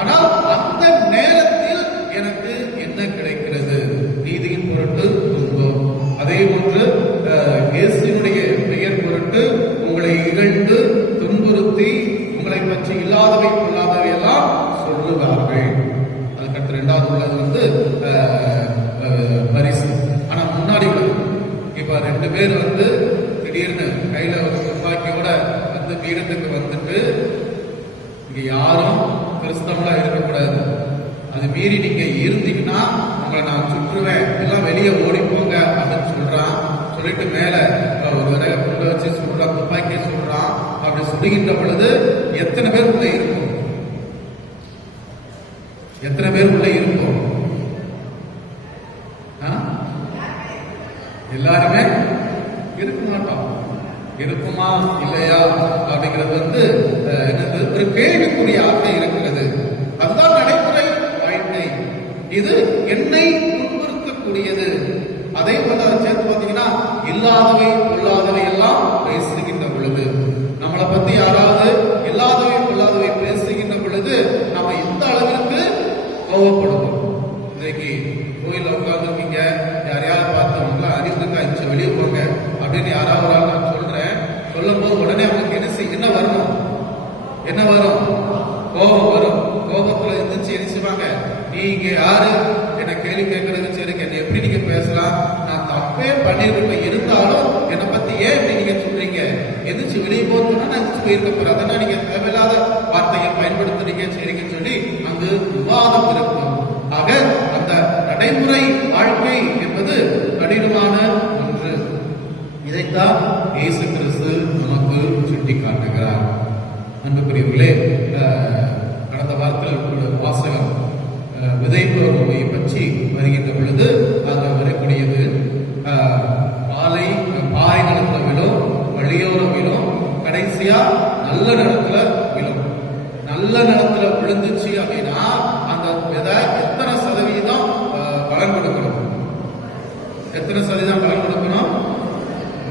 ஆனால் அந்த நேரத்தில் எனக்கு என்ன கிடைக்கிறது? நீதியின் பொருட்டு துன்பம். அதே போன்று இயேசுவினுடைய பெயர் பொருட்டு உங்களை இகழ்ந்து துன்புறுத்தி உங்களை பற்றி இல்லாதவை கொள்ளாதவை எல்லாம் சொல்லுவார்கள். அதுக்கடுத்து இரண்டாவது உள்ளது வந்து பரிசு. ஆனா முன்னாடி இப்ப 2 பேர் வந்து திடீர்னு கையில ஒரு துப்பாக்கியோட வந்து வீரத்துக்கு வந்துட்டு இங்க யாரும் கிறிஸ்தவங்களா இருக்கக்கூடாது. அது மீறி நீங்க இருந்தீங்கன்னா உங்களை நான் சுற்றுவேன், எல்லாம் வெளியே ஓடிப்போங்க அப்படின்னு சொல்றான். சொல்லிட்டு மேல ஒரு விறகு கொண்டு வச்சு சுடுறான், துப்பாக்கியை சுடுறான். அப்படி சுடுகின்ற பொழுது எத்தனை பேர் உள்ள இருக்கும்? எத்தனை பேர் உள்ள இருக்கும்? எல்லாருமே இருக்க மாட்டோம். இருக்குமா இல்லையா அப்படிங்கிறது வந்து என்னது ஒரு கேள்விக்குறியாக இருக்கிறது. அதுதான் நடைமுறை வாழ்க்கை. இது என்னை துன்புறுத்தக்கூடியது. அதே போல சேர்த்து பார்த்தீங்கன்னா இல்லாதவை கொள்ளாதவை எல்லாம் பேசுகின்ற பொழுது நம்மளை பத்தி யாராவது இல்லாதவை கொள்ளாதவை பேசுகின்ற பொழுது நம்ம எந்த அளவிற்கு கோபப்படுவோம்? இன்னைக்கு கோயில உட்கார்ந்துருக்கீங்க, யாரையாவது பார்த்தவங்களா அறிவுக்கு அஞ்சு வெளியே போங்க அப்படின்னு யாராவது ஒரு ஆள் நான் சொல்றேன். சொல்லும் போது உடனே அவங்களுக்கு என்ன வரணும்? என்ன வரும்? கோபம் வரும். கோபத்துல இருந்துச்சு என்ன செய்வாங்க? நீங்க யாரு என்ன கேள்வி கேட்கறது? சரி, என்ன எப்படி நீங்க பேசலாம்? நான் தப்பே பண்ணிருப்பேன், இருந்தாலும் என்னை பத்தி ஏன் இப்படி நீங்க சொல்றீங்க? எதிர்த்து வெளியே போறதுன்னா நான் எதிர்த்து போயிருக்க போறேன். அதனால நீங்க தேவையில்லாத வார்த்தையை பயன்படுத்துறீங்க சரிங்கன்னு சொல்லி அங்கு விவாதம் இருக்கும். ஆக அந்த நடைமுறை வாழ்க்கை என்பது கடினமான ஒன்று. இதைத்தான் இயேசு கிறிஸ்து நமக்கு சுட்டி காட்டுகிறார். அன்புக்குரியவர்களே, கடந்த வாரத்தில் வாசகம் விதைப்பவர் நோயை பற்றி வருகின்ற பொழுது அங்க வரக்கூடியது பாறை நிலத்துல விழும், வழியோரம் விழும், கடைசியா நல்ல நிலத்துல விழும். நல்ல நிலத்துல விழுந்துச்சு அப்படின்னா அந்த விதை எத்தனை சதவீதம் பலன் கொடுக்கணும்? எத்தனை சதவீதம் பலன் கொடுக்கணும்?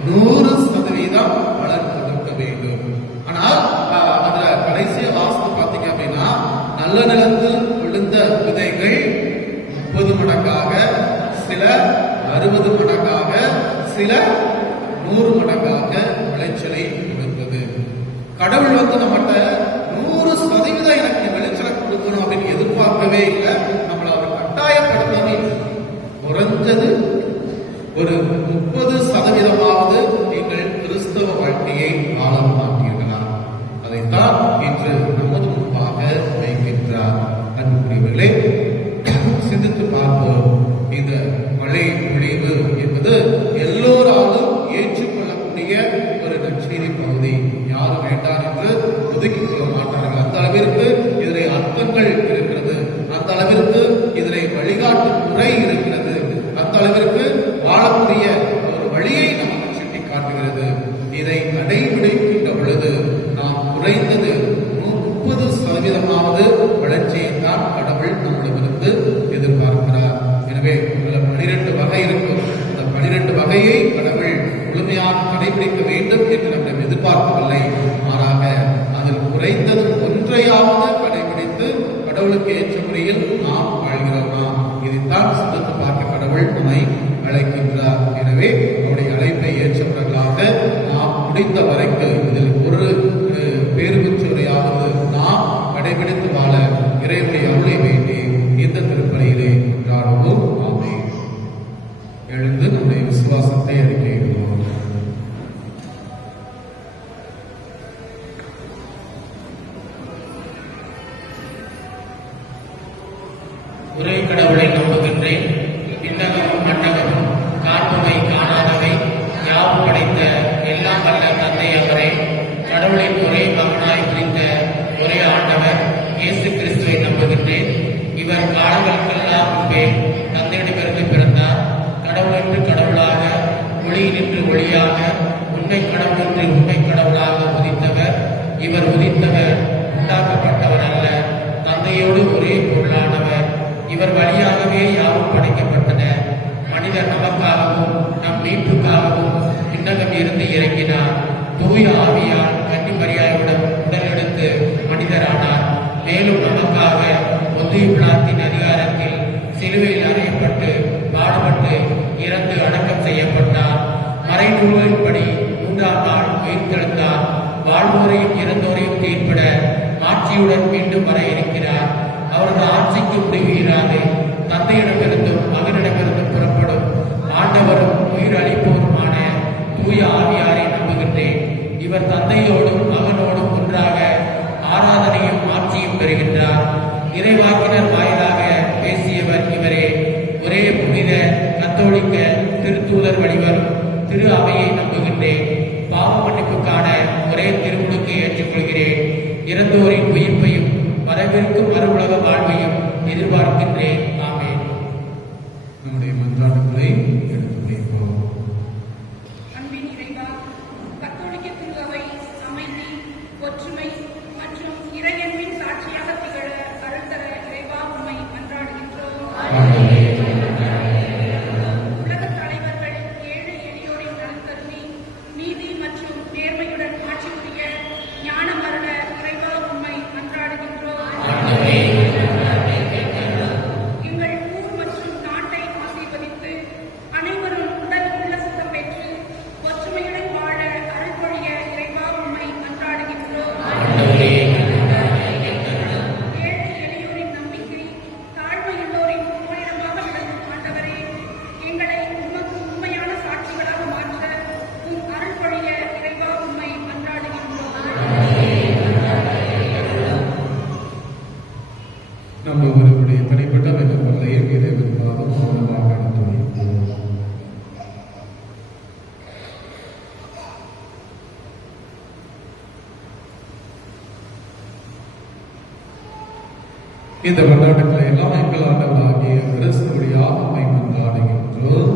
100% பலன் கொடுக்க வேண்டும். ஆனால் அதுல கடைசிய வாஸ்து பார்த்தீங்க அப்படின்னா நல்ல நிலத்தில் விழுந்த விதைகள் 30 மடங்காக, சில 60 மடங்காக, சில 100 மடங்காக விளைச்சலை கொடுத்தது. கடவுள் வந்து நம்மகிட்ட 100% எனக்கு விளைச்சலை கொடுக்கணும் அப்படின்னு எதிர்பார்க்கவே இல்லை. நம்மளை அவர் கட்டாயப்படுத்தவே குறைஞ்சது ஒரு 30% நீங்கள் கிறிஸ்தவ வாழ்க்கையை ஆள மாட்டீர்களா? அதைத்தான் இன்று நமது முன்பாக வைக்கின்றார். அன்புக்குரியவர்களே, சிந்தித்து பார்ப்போம். இந்த மழை பொழிவு என்பது எல்லோராலும் ஏற்றுக்கொள்ளக்கூடிய ஒரு நற்செய்தி பகுதி. யாரும் வேண்டாம் என்று ஒதுக்கிக் கொள்ள மாட்டார்கள். அந்த அளவிற்கு இதனை அர்த்தங்கள் இருக்கிறது, அந்த அளவிற்கு இதனை வழிகாட்டு முறை இருக்கிறது. கடைபிடிக்கின்ற பொழுது நாம் குறைந்தது 30% வளர்ச்சியை தான் கடவுள் நம்மிடமிருந்து எதிர்பார்க்கிறார். எனவே 12 வகை இருக்கும். அந்த 12 வகையை கடவுள் முழுமையாக கடைபிடிக்க வேண்டும் என்று நம்மிடம் எதிர்பார்க்கவில்லை. மாறாக அதில் குறைந்தது ஒன்றையாவது கடைபிடித்து கடவுளுக்கு ஏற்ற முறையில் நாம் வாழ்கிறோமா, இதைத்தான் சிந்தித்து பார்க்க கடவுள் நம்மை அழைக்கின்றார். எனவே அவருடைய அழைப்பை ஏற்றவர்களாக நாம் முடிந்த வரைக்கும் இதில் ஒரு பேறு பெற்றவரையாவது நாம் கடைபிடித்து வாழ இறைவனுடைய அருளை வேண்டி இந்த திருப்பலியிலே கொண்டாடுவோம். ஆமென். எழுந்து நம்முடைய விசுவாசத்தை அறிக்கையிடுவோம். ஒரே கடவுளை நம்புகின்றேன். விண்ணகமும் மண்டகமும் காண்பவை காணாதவை யாவும் படைத்த எல்லாம் வல்ல தந்தை அவரே, கடவுளின் ஒரே மகனாய் பிரிந்த ஒரே ஆண்டவர் இயேசு கிறிஸ்துவை நம்புகின்றேன். இவர் காலங்களுக்கெல்லாம் முன்பே தந்தையிடமிருந்து பிறந்தார். கடவுளென்று கடவுளாக, ஒளியினின்று ஒளியாக, உண்மை கடவுளென்று உண்மை கடவுளாக உதித்தவர். இவர் உதித்தவர் உண்டாக்கப்பட்டவர் அல்ல, தந்தையோடு ஒரே பொருளானவர். இவர் வழியாகவே யாவும் படைக்கப்பட்டன. மனிதர் நமக்காகவும் நம் மீட்புக்காகவும் விண்ணகம் இருந்து இறங்கினார். தூய ஆவியால் கன்னி மரியாதையுடன் உடல் எடுத்து மனிதரானார். மேலும் நமக்காக ஒன்றிய பிளாத்தின் அதிகாரத்தில் சிலுவையில் அறையப்பட்டு பாடுபட்டு இறந்து அடக்கம் செய்யப்பட்டார். மறைநூல்களின்படி 3ஆம் நாள் உயிர்த்தெழுந்தார். வாழ்வோரையும் இறந்தோரையும் தீர்ப்பிட ஆட்சியுடன் மீண்டும் வர இருக்கிறார். அவரது ஆட்சிக்கு முடிவு இராது. தந்தையிடமிருந்தும் மகனிடமிருந்தும் புறப்படும் ஆண்டவரும் உயிர் அளிப்போருமான தூய ஆவியாரை நம்புகின்றேன். இவர் தந்தையோடும் மகனோடும் ஒன்றாக ஆராதனையும் ஆட்சியும் பெறுகின்றார். இறைவாக்கினர் வாயிலாக பேசியவர் இவரே. ஒரே புனித கத்தோலிக்க திருத்தூதர் வழிவரும் திரு அவையை நம்புகின்றேன். பாவ மன்னிப்புக்கான ஒரே திருமுழுக்கை ஏற்றுக்கொள்கிறேன். இறந்தோரின் உயிர்ப்பையும் வரவிருக்கும் மறுவுலக வாழ்வையும் எதிர்பார்க்கின்றேன். ஆமென். நம்முடைய மன்றாட்டுகளை எடுத்து வைப்போம். அன்பின் இறைவா, கத்தோலிக்க திருவை அமைதி, ஒற்றுமை மற்றும் இறையன்பின் சாட்சியாக திகழ அருள் தர இறைவா உம்மை மன்றாடுகின்றோம். உலகத் தலைவர்கள் ஏழை எளியோரின் நலன் கருதி நீதி மற்றும் நேர்மையுடன் ஆட்சி புரிய ஞானம் அருள இறைவா உம்மை மன்றாடுகின்றோம். எங்கள் ஊர் மற்றும் நாட்டை ஆசீர்வதித்து அனைவரும் உடல் உள்ள சுத்தம் பெற்று ஒற்றுமையுடன் வாழ அருள் பொழிய இறைவா உம்மை மன்றாடுகின்றோம். ஏழை எளியோரின் நம்பிக்கை, தாழ்மையுள்ளோரின் ஓரிடமாக விளங்கும் ஆண்டவரே, எங்களை உமக்கு உண்மையான சாட்சிகளாக மாற்ற உம் அருள் பொழிய இறைவா உம்மை மன்றாடுகின்றோம். நம்ம ஒருவருடைய தனிப்பட்ட வேண்டுகோளையும் இறைவனுக்காக மௌனமாக எடுத்து வைப்போம். இந்த கொண்டாட்டங்களை எல்லாம் எங்கள் ஆண்டவராகிய கிறிஸ்துவுடைய ஆத்மை கொண்டாடுகின்றோம்.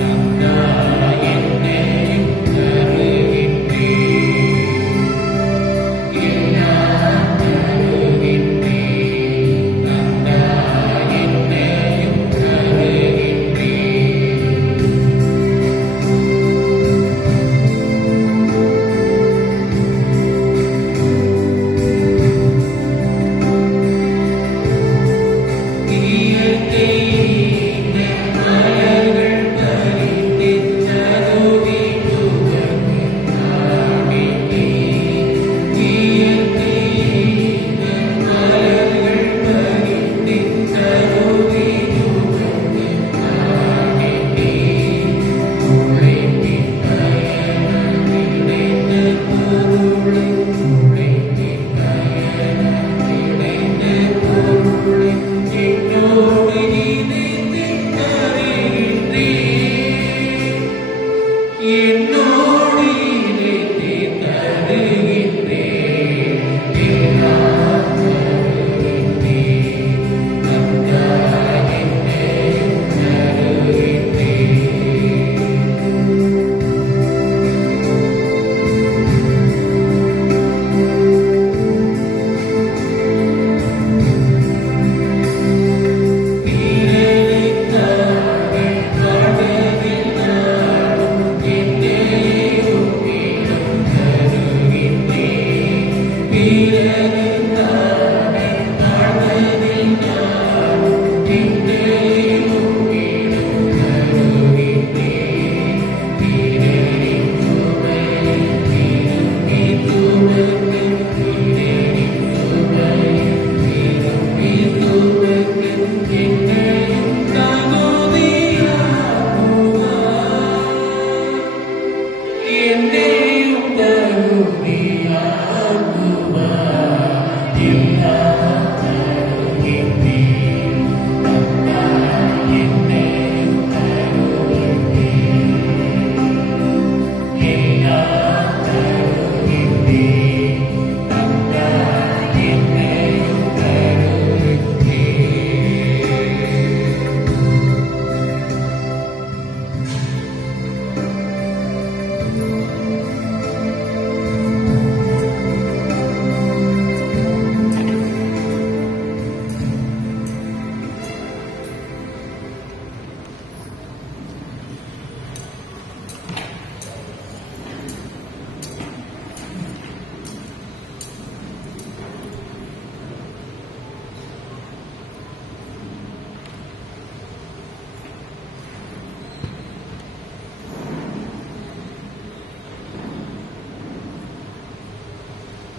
தந்தாய் என்னை கருகின்றேன்.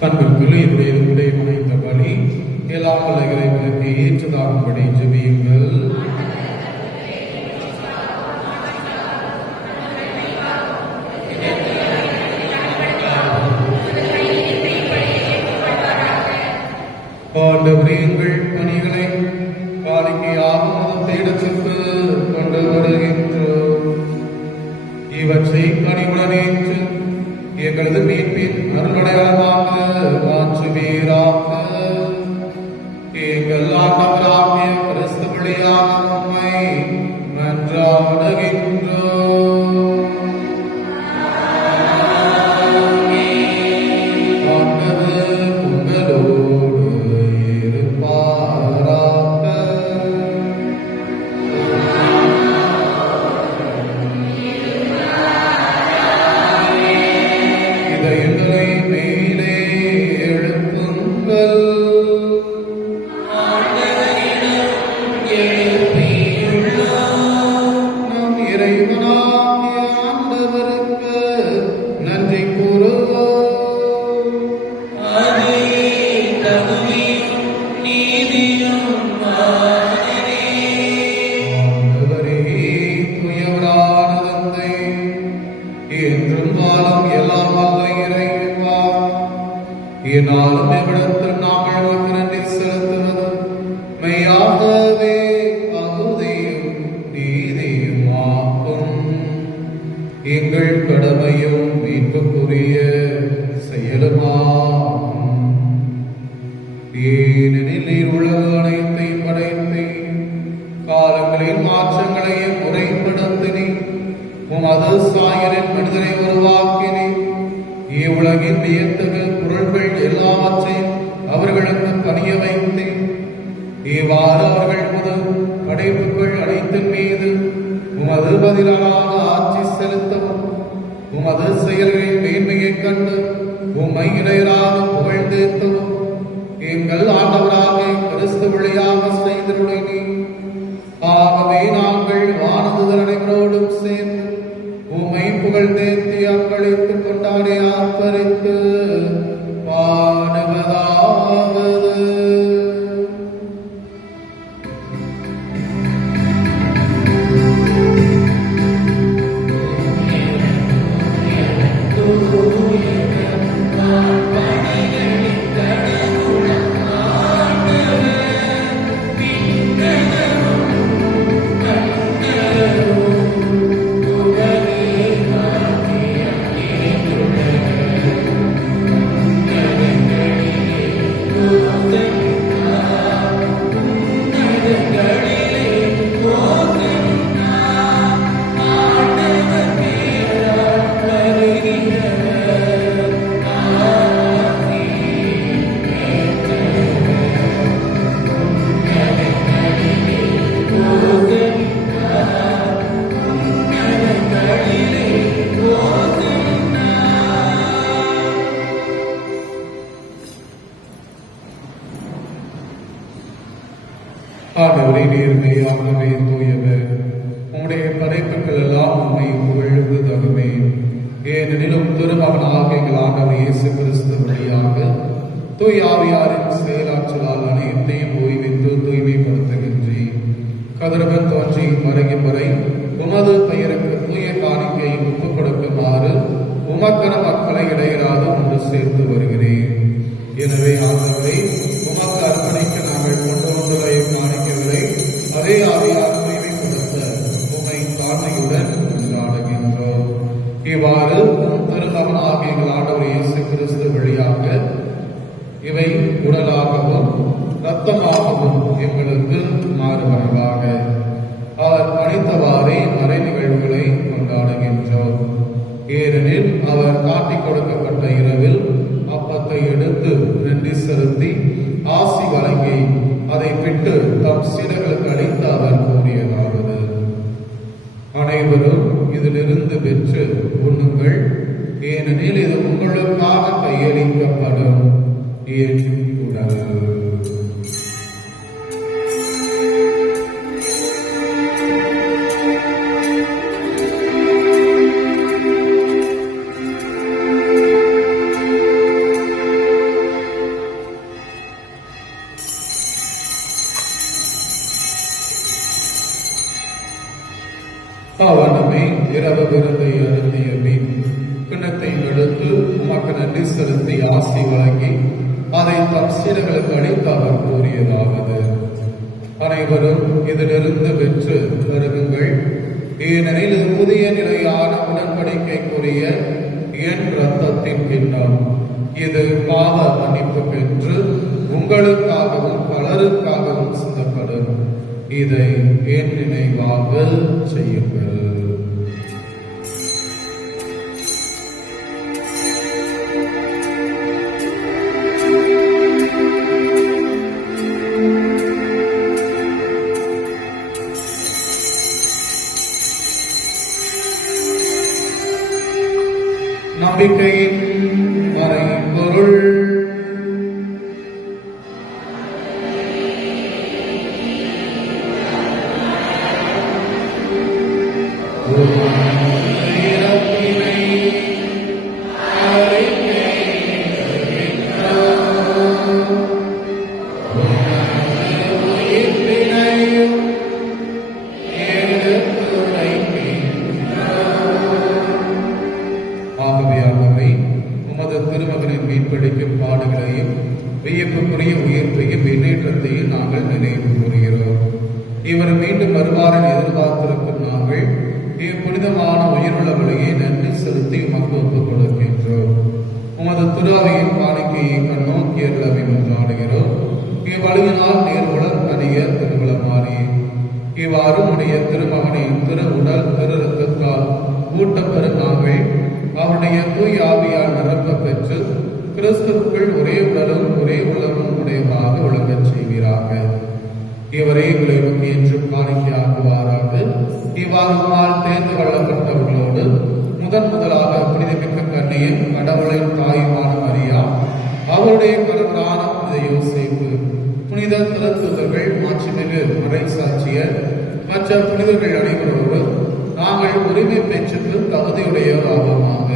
கண்களுக்குள் என்னுடைய உடைய முனைத்த பலி எல்லாம் வல்ல இறைவனுக்கு ஏற்றதாகும்படி ஜெபியுங்கள். ஆண்டவரே, எங்கள் பணிகளை காணிக்கையாக தேடத்திற்கு கொண்டு வருகின்றோம். இவற்றை கனிவுடன் ஏற்று எங்களது மீட்பின் அருளடையாளமாக மாற்றுவீராக. எங்கள் ஆண்டவராகிய கிறிஸ்து வழியாக உம்மை மன்றாடுகின்றோம். ஆண்டவர் உங்களோடு இருப்பாராக. இதயங்களை மேலே எழுப்புங்கள். நம் இறைவனாகிய ஆண்டவருக்கு நன்றி கூறுவோம். ஆண்டவரே, தூயவரான தந்தை, என்றும் காலம் எல்லாம் வல்ல இறைவா, இந்நாளும் எவ்விடத்தில் நாங்கள் உமக்கு நன்றி செலுத்துவது மெய்யாகவே தகுதியும் நீதியுமாகும். எங்கள் கடமையும் மீட்புக்குரிய செயலுமாகும். ஏனெனில் நீர் உலக அனைத்தையும் படைத்தீர், காலங்களின் மாற்றங்களையும் முறைப்படுத்தினீர், உமது சாயலின் மனிதனை உருவாக்கினீர். இவ்வுலகின் வியத்தகு பொருள்கள் எல்லாவற்றையும் அவர்களுக்கு பணிய வைத்தீர். இவ்வாறு அவர்கள் முதல் படைப்புகள் அனைத்தின் மீது உமது பதிலாக ஆட்சி செலுத்தவும், உமது செயல்களின் மேன்மையைக் கண்டு உம்மை இடையராக புகழ்ந்தேத்தவும் எங்கள் ஆண்டவராக கிறிஸ்து வழியாக செய்திருக்கிறீர். ஆகவே நாங்கள் வானதூதர் அனைவரோடும் சேர்ந்து உம்மை புகழ்ந்தேத்தி அக்களித்து கொண்டாடி ஆர்ப்பரித்து பாடுவதாவது. ஆண்டவரே, நீர் மெய்யாகவே தூயவர். உம்முடைய படைப்புகள் எல்லாம் உம்மை புகழ்ந்து தகுமே. ஏனெனிலும் திருமகனாக எங்கள் ஆண்டவர் இயேசு கிறிஸ்து வழியாக தூய ஆவியாரின் செயலாற்றலால் அனைத்தையும் ஓய்வித்து தூய்மைப்படுத்துகின்றேன். கதிரவன் தோன்றி மறையும் வரை உமது பெயருக்கு தூய காணிக்கையை ஒப்புக் கொடுக்குமாறு உமக்கன மக்களை இடையிலாது ஒன்று சேர்த்து வருகிறேன். எனவே ஆண்டவரே, உமக்கு அர்ப்பணிக்க நாங்கள் கொண்டு வந்துள்ள காணிக்கைகளை அதே ஆவியார் தூய்மைப்படுத்த உம்மை தாழ்மையுடன் கொண்டாடுகின்றோம். இவ்வாறு திருமகனாக எங்கள் ஆண்டவர் இயேசு கிறிஸ்து வழியாக இவை உடலாகவும் இரத்தமாகவும் எங்களுக்கு மாறுவனவாக அவர் பணித்தவாறே மறை நிகழ்வுகளை கொண்டாடுகின்றோம். ஏனெனில் அவர் காட்டிக் கொடுக்கப்பட்ட இரவில் அப்பத்தை எடுத்து நன்றி செலுத்தி ஆசி வழங்கி அதை விட்டு தம் சீடர்களுக்கு அளித்து அவர் கூறியதாவது: அனைவரும் இதிலிருந்து பெற்று உண்ணுங்கள், ஏனெனில் இது உங்களுக்காக கையளிக்கப்படும் என் உடல். அவனுமே இரவு விருந்தை அருந்திய பின் கிண்ணத்தை எடுத்து உமக்கு நன்றி செலுத்தி ஆசி வழங்கி அதை தம் சீடர்களுக்கு அளித்து அவர் கூறியதாவது: அனைவரும் இதிலிருந்து பெற்று வருகுங்கள். ஏனெனில் இது புதிய நிலையான உடன்படிக்கைக்குரிய என் இரத்தத்தின் கிண்ணம். இது பாவ மன்னிப்பு பெற்று உங்களுக்காகவும் பலருக்காகவும் சிந்தப்படும். இதை என் நினைவாக செய்யுங்கள். நம்பிக்கையின் மறைபொருள். திருமகனின் மீட்பளிக்கும் பாடுகளையும் வியப்புக்குரிய உயிர்ப்பையும் முன்னேற்றத்தையும் நாங்கள் நினைவு கூறுகிறோம். இவர் மீண்டும் வருவாரின் எதிர்பார்த்திருக்கும் நாங்கள் புனிதமான உயிருள்ள வழியை நன்றி செலுத்தி உமக்கு ஒப்புக் கொடுக்கின்றோம். உமது துறாவையின் காணிக்கையை கண்ணோக்கி அருளவை கொண்டாடுகிறோம். இவ்வழியினால் நீர் உடற்பணிய திருவிழமாறி இவ்வாறு உடைய திருமகனின் திரு உடல் திரு ரத்தத்தால் ஊட்டப்பெறும் நாங்கள் அவருடைய தூய் ஆவியால் நிரப்ப பெற்று கிறிஸ்துவுக்குள் ஒரே உடலும் ஒரே உலகம் உடையதாக விளங்கச் செய்வீராக. இவரே உங்களை நோக்கி என்றும் காணிக்கையாக்குவாராக. இவ்வாறு தேர்ந்து கொள்ளப்பட்டவர்களோடு முதலாக புனிதமிக்க கன்னியும் கடவுளின் தாயுமான மரியா, அவருடைய கணவரான புனித யோசேப்பு, புனித திருத்தூதர்கள், மாட்சிமிகு மறை சாட்சியர் மற்ற புனிதர்கள் அனைவரோடு நாங்கள் உரிமை பெற்றுக்கு தகுதியுடையோர் ஆவோமாக.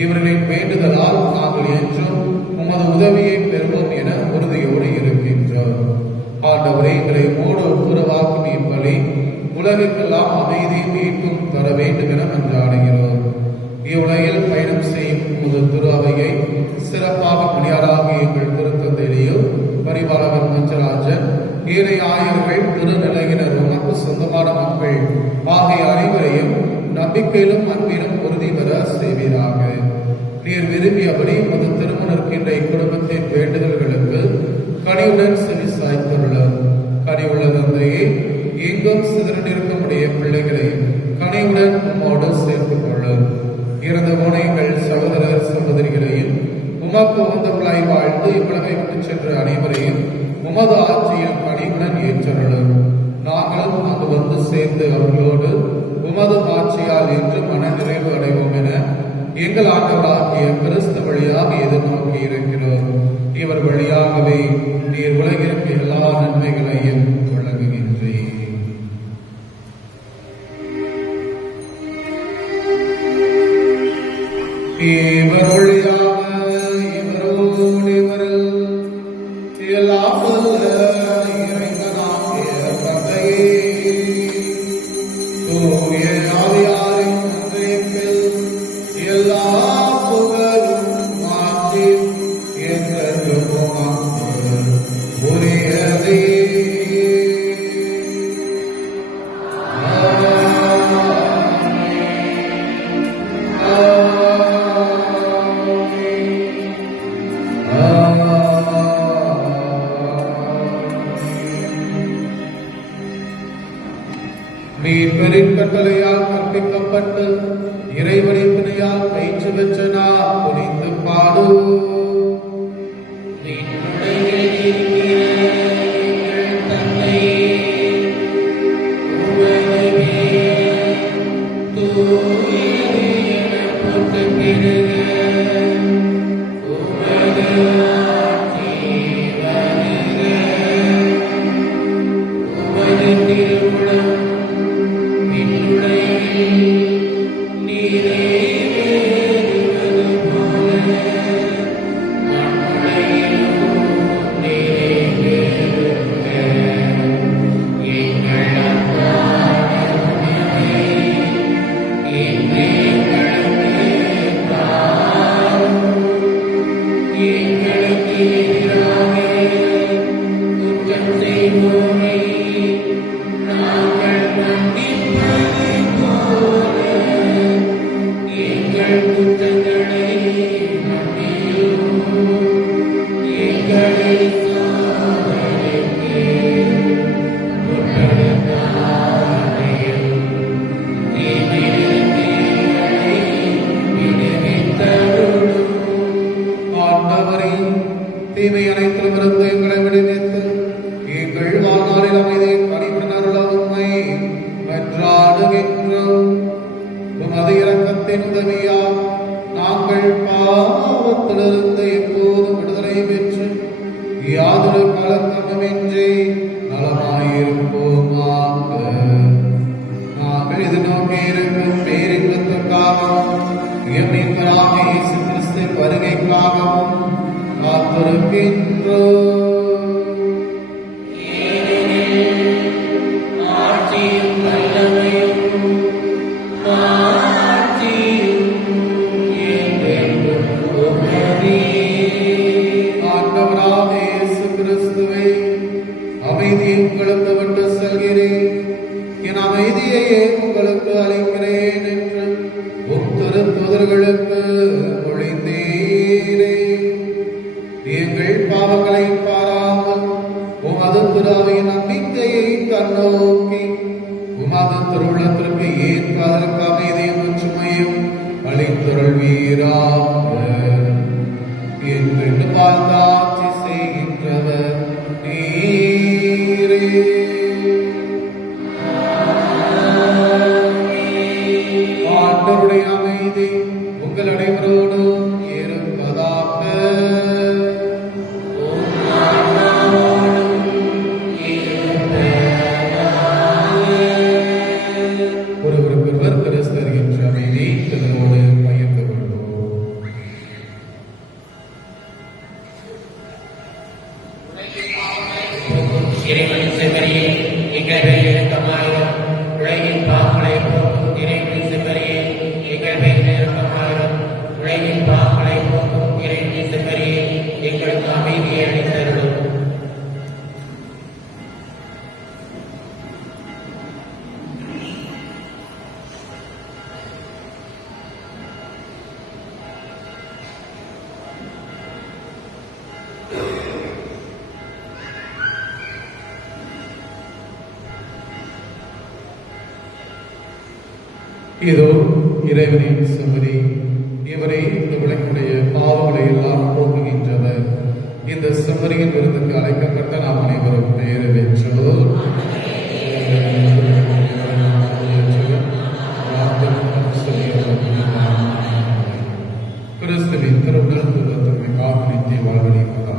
இவர்களின் வேண்டுதலால் நாங்கள் என்றும் உமது உதவியை பெறுவோம் என உறுதியோடு இருக்கின்றோம். ஆண்டவரே, எங்களை மோடு ஒப்புரவாக்கும் இப்பலி உலகுக்கெல்லாம் அமைதி மீட்டும் தர வேண்டும் என மன்றாடுகிறோம். இவ்வுலகில் பயணம் செய்யும் உமது திரு அவையை சிறப்பாக பணியாளாக எங்கள் திருத்தந்தையிலேயோ பரிபாலகர் மஞ்சராஜன், ஏழை ஆயர்கள், திருநிலையினர், உமக்கு சொந்தமான மக்கள் ஆகிய அனைவரையும் நம்பிக்கையிலும் அன்பிலும் உறுதி பெற செய்வீராக. நீர் விரும்பியபடி உமது திருமணர்கின்ற இக்குடும்பத்தின் வேண்டுதல்களுக்கு கனிவுடன் செவி சாய்த்துள்ளோம். கனிவுள்ள தந்தையே, எங்கும் சிதறண்டிருக்கக்கூடிய பிள்ளைகளை கனிவுடன் உம்மோடு சேர்த்துக் கொள்ளும். இறந்த போனைகள் சகோதரர் சகோதரிகளையும் உமக்கு உகந்தவர்களாய் வாழ்ந்து இவ்வுலகை விட்டு சென்ற அனைவரையும் உமது ஆட்சியில் கனிவுடன் ஏற்றருளும். நாங்கள் அங்கு வந்து சேர்ந்து அவர்களோடு உமது ஆட்சியால் என்று மன நிறைவு அடைவோம் என எங்கள் ஆண்டவராகிய கிறிஸ்து வழியாக எதிர்நோக்கி இருக்கிறோம். இவர் வழியாகவே நீர் உலகிற்கு எல்லா நன்மைகளையும் வழங்குகின்றீர். இவர் வழியாக இவரோடு இவரில் எல்லாம் இறைவனாகிய தந்தையே, தூய ஆவியாரின் ஒன்றிப்பில் எல்லா புகழும் மாற்றியும் என்றென்றும் உமக்கு உரியதே. மீட்பரின் கட்டளையால் கற்பிக்கப்பட்டு இறைவனிப்பினையால் பயிற்சி பெற்ற நாம் புரிந்து பாடும். நீரே வாழ்வில் அமைதி கனிவுடன் அருள உம்மை மன்றாடுகின்றோம். உமது இரக்கத்தின் உதவியால் நாங்கள் பாவத்திலிருந்து எப்போதும் விடுதலை பெற்று யாதொரு கலக்கமுமின்றி நலமாயிருப்போமாக. நாங்கள் எதிர்நோக்கி இருக்கும் பேரின்பத்திற்காகவும் மீட்பராக இயேசு கிறிஸ்து வருகைக்காகவும் காத்திருக்கின்றோம். ஆண்டவராக இயேசு கிறிஸ்துவே, அமைதியை உங்களுக்கு விட்டு செல்கிறேன், என் அமைதியையே உங்களுக்கு அளிக்கிறேன் என்று உம் திருத்தூதர்களுக்கு மொழிந்தீரே. எங்கள் பாவங்களை பாராமல் உமது திருவையின் நம்பிக்கையை கண்ணோக்கி உமது திருவுள்ளத்திற்கு ஏற்க அதற்கு அமைதியும் ஒற்றுமையும் அளித்தருள்வீராக. என்று பார்த்தாட்சி செய்கின்றவர் நீரே. ஆண்டவருடைய அமைதி உங்கள் அனைவரோடும் இருப்பதாக. ஒருவருக்கொருவர் கிறிஸ்தருகின்ற அமைதி இதனோடு பகிர்ந்து கொள்வோம். இறைவனின் செம்மறியே, எங்கள் மேல் இரக்கமாயிரும். உலகின் பாவங்களை போக்கும் இறைவனின் செம்மறியே, எங்கள் மேல் இரக்கமாயிரும். உலகின் பாவங்களை போக்கும் இறைவனின் செம்மறியே, எங்களுக்கு அமைதியை அளித்தருளும். இதோ இறைவனின் செம்மறி, இவரை இந்த உலகினுடைய பாவங்களை எல்லாம் போக்குகின்றவர். இந்த செம்மறியின் விருந்துக்கு அழைக்கப்பட்ட நாம் அனைவரும் பெயர் பெற்றோர். கிறிஸ்துவின் திருவுடல் துன்பத்திற்கு காப்பினித்தை வாழ்வழிப்பதாக.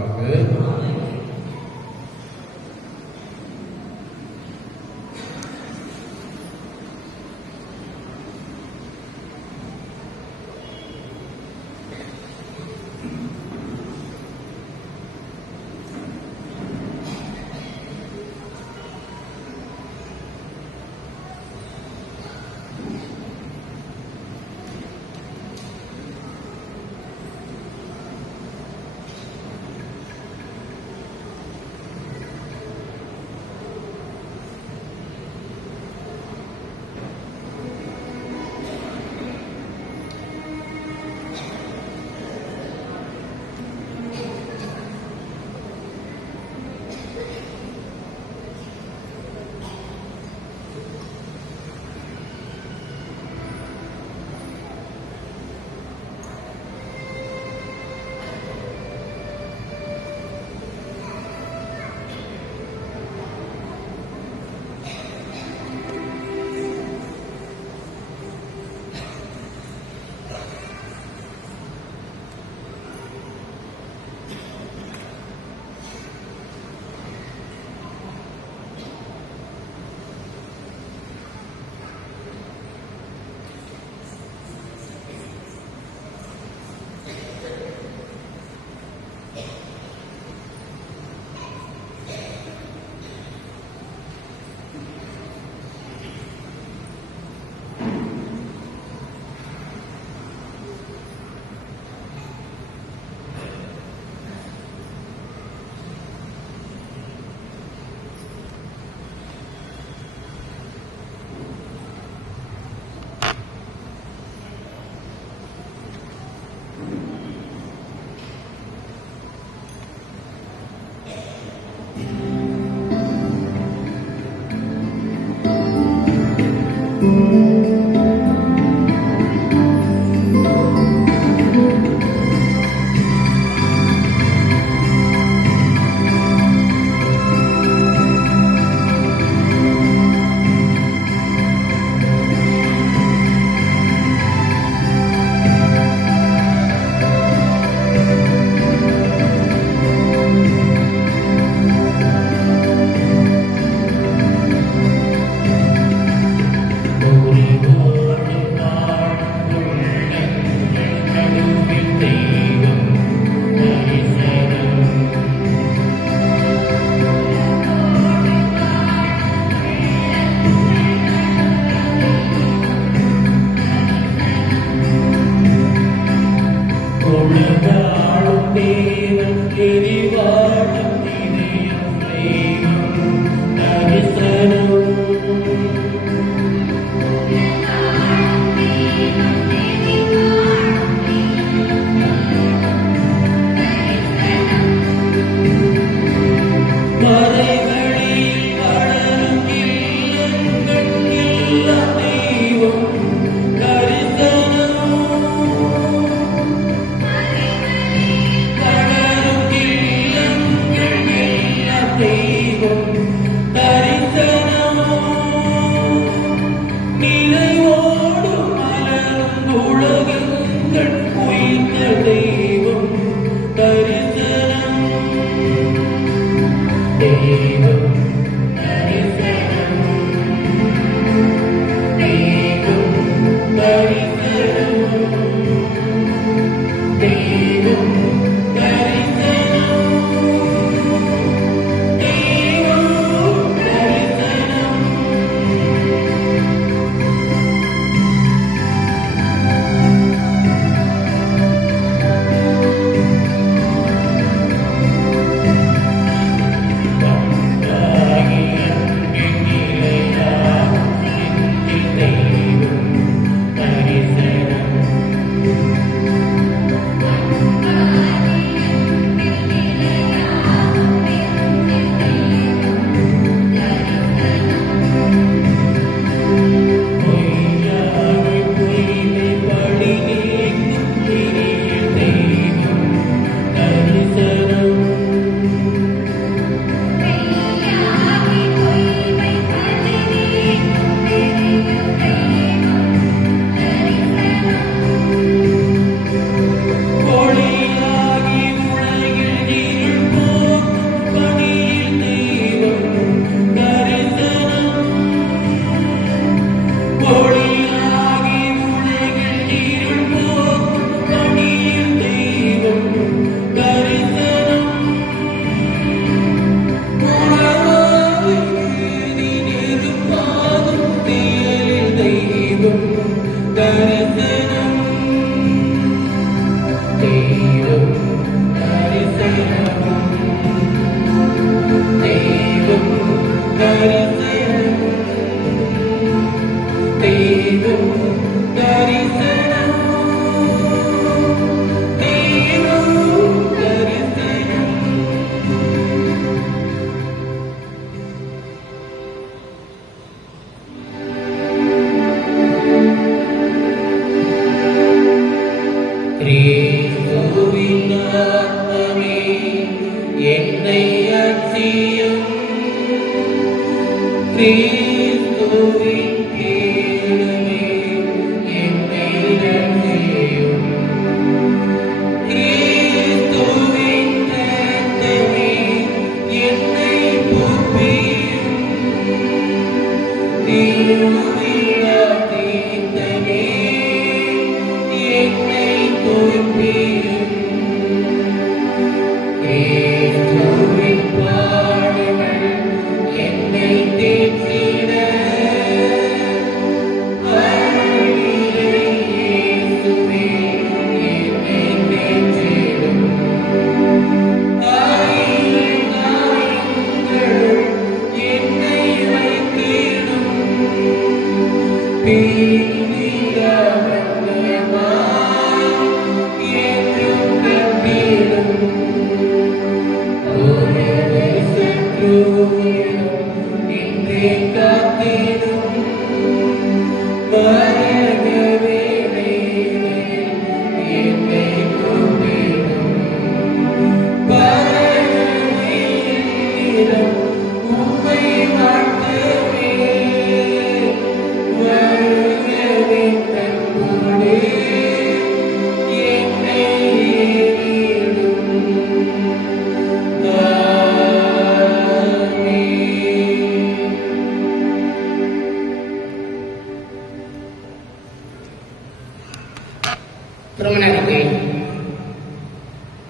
திருமணத்தை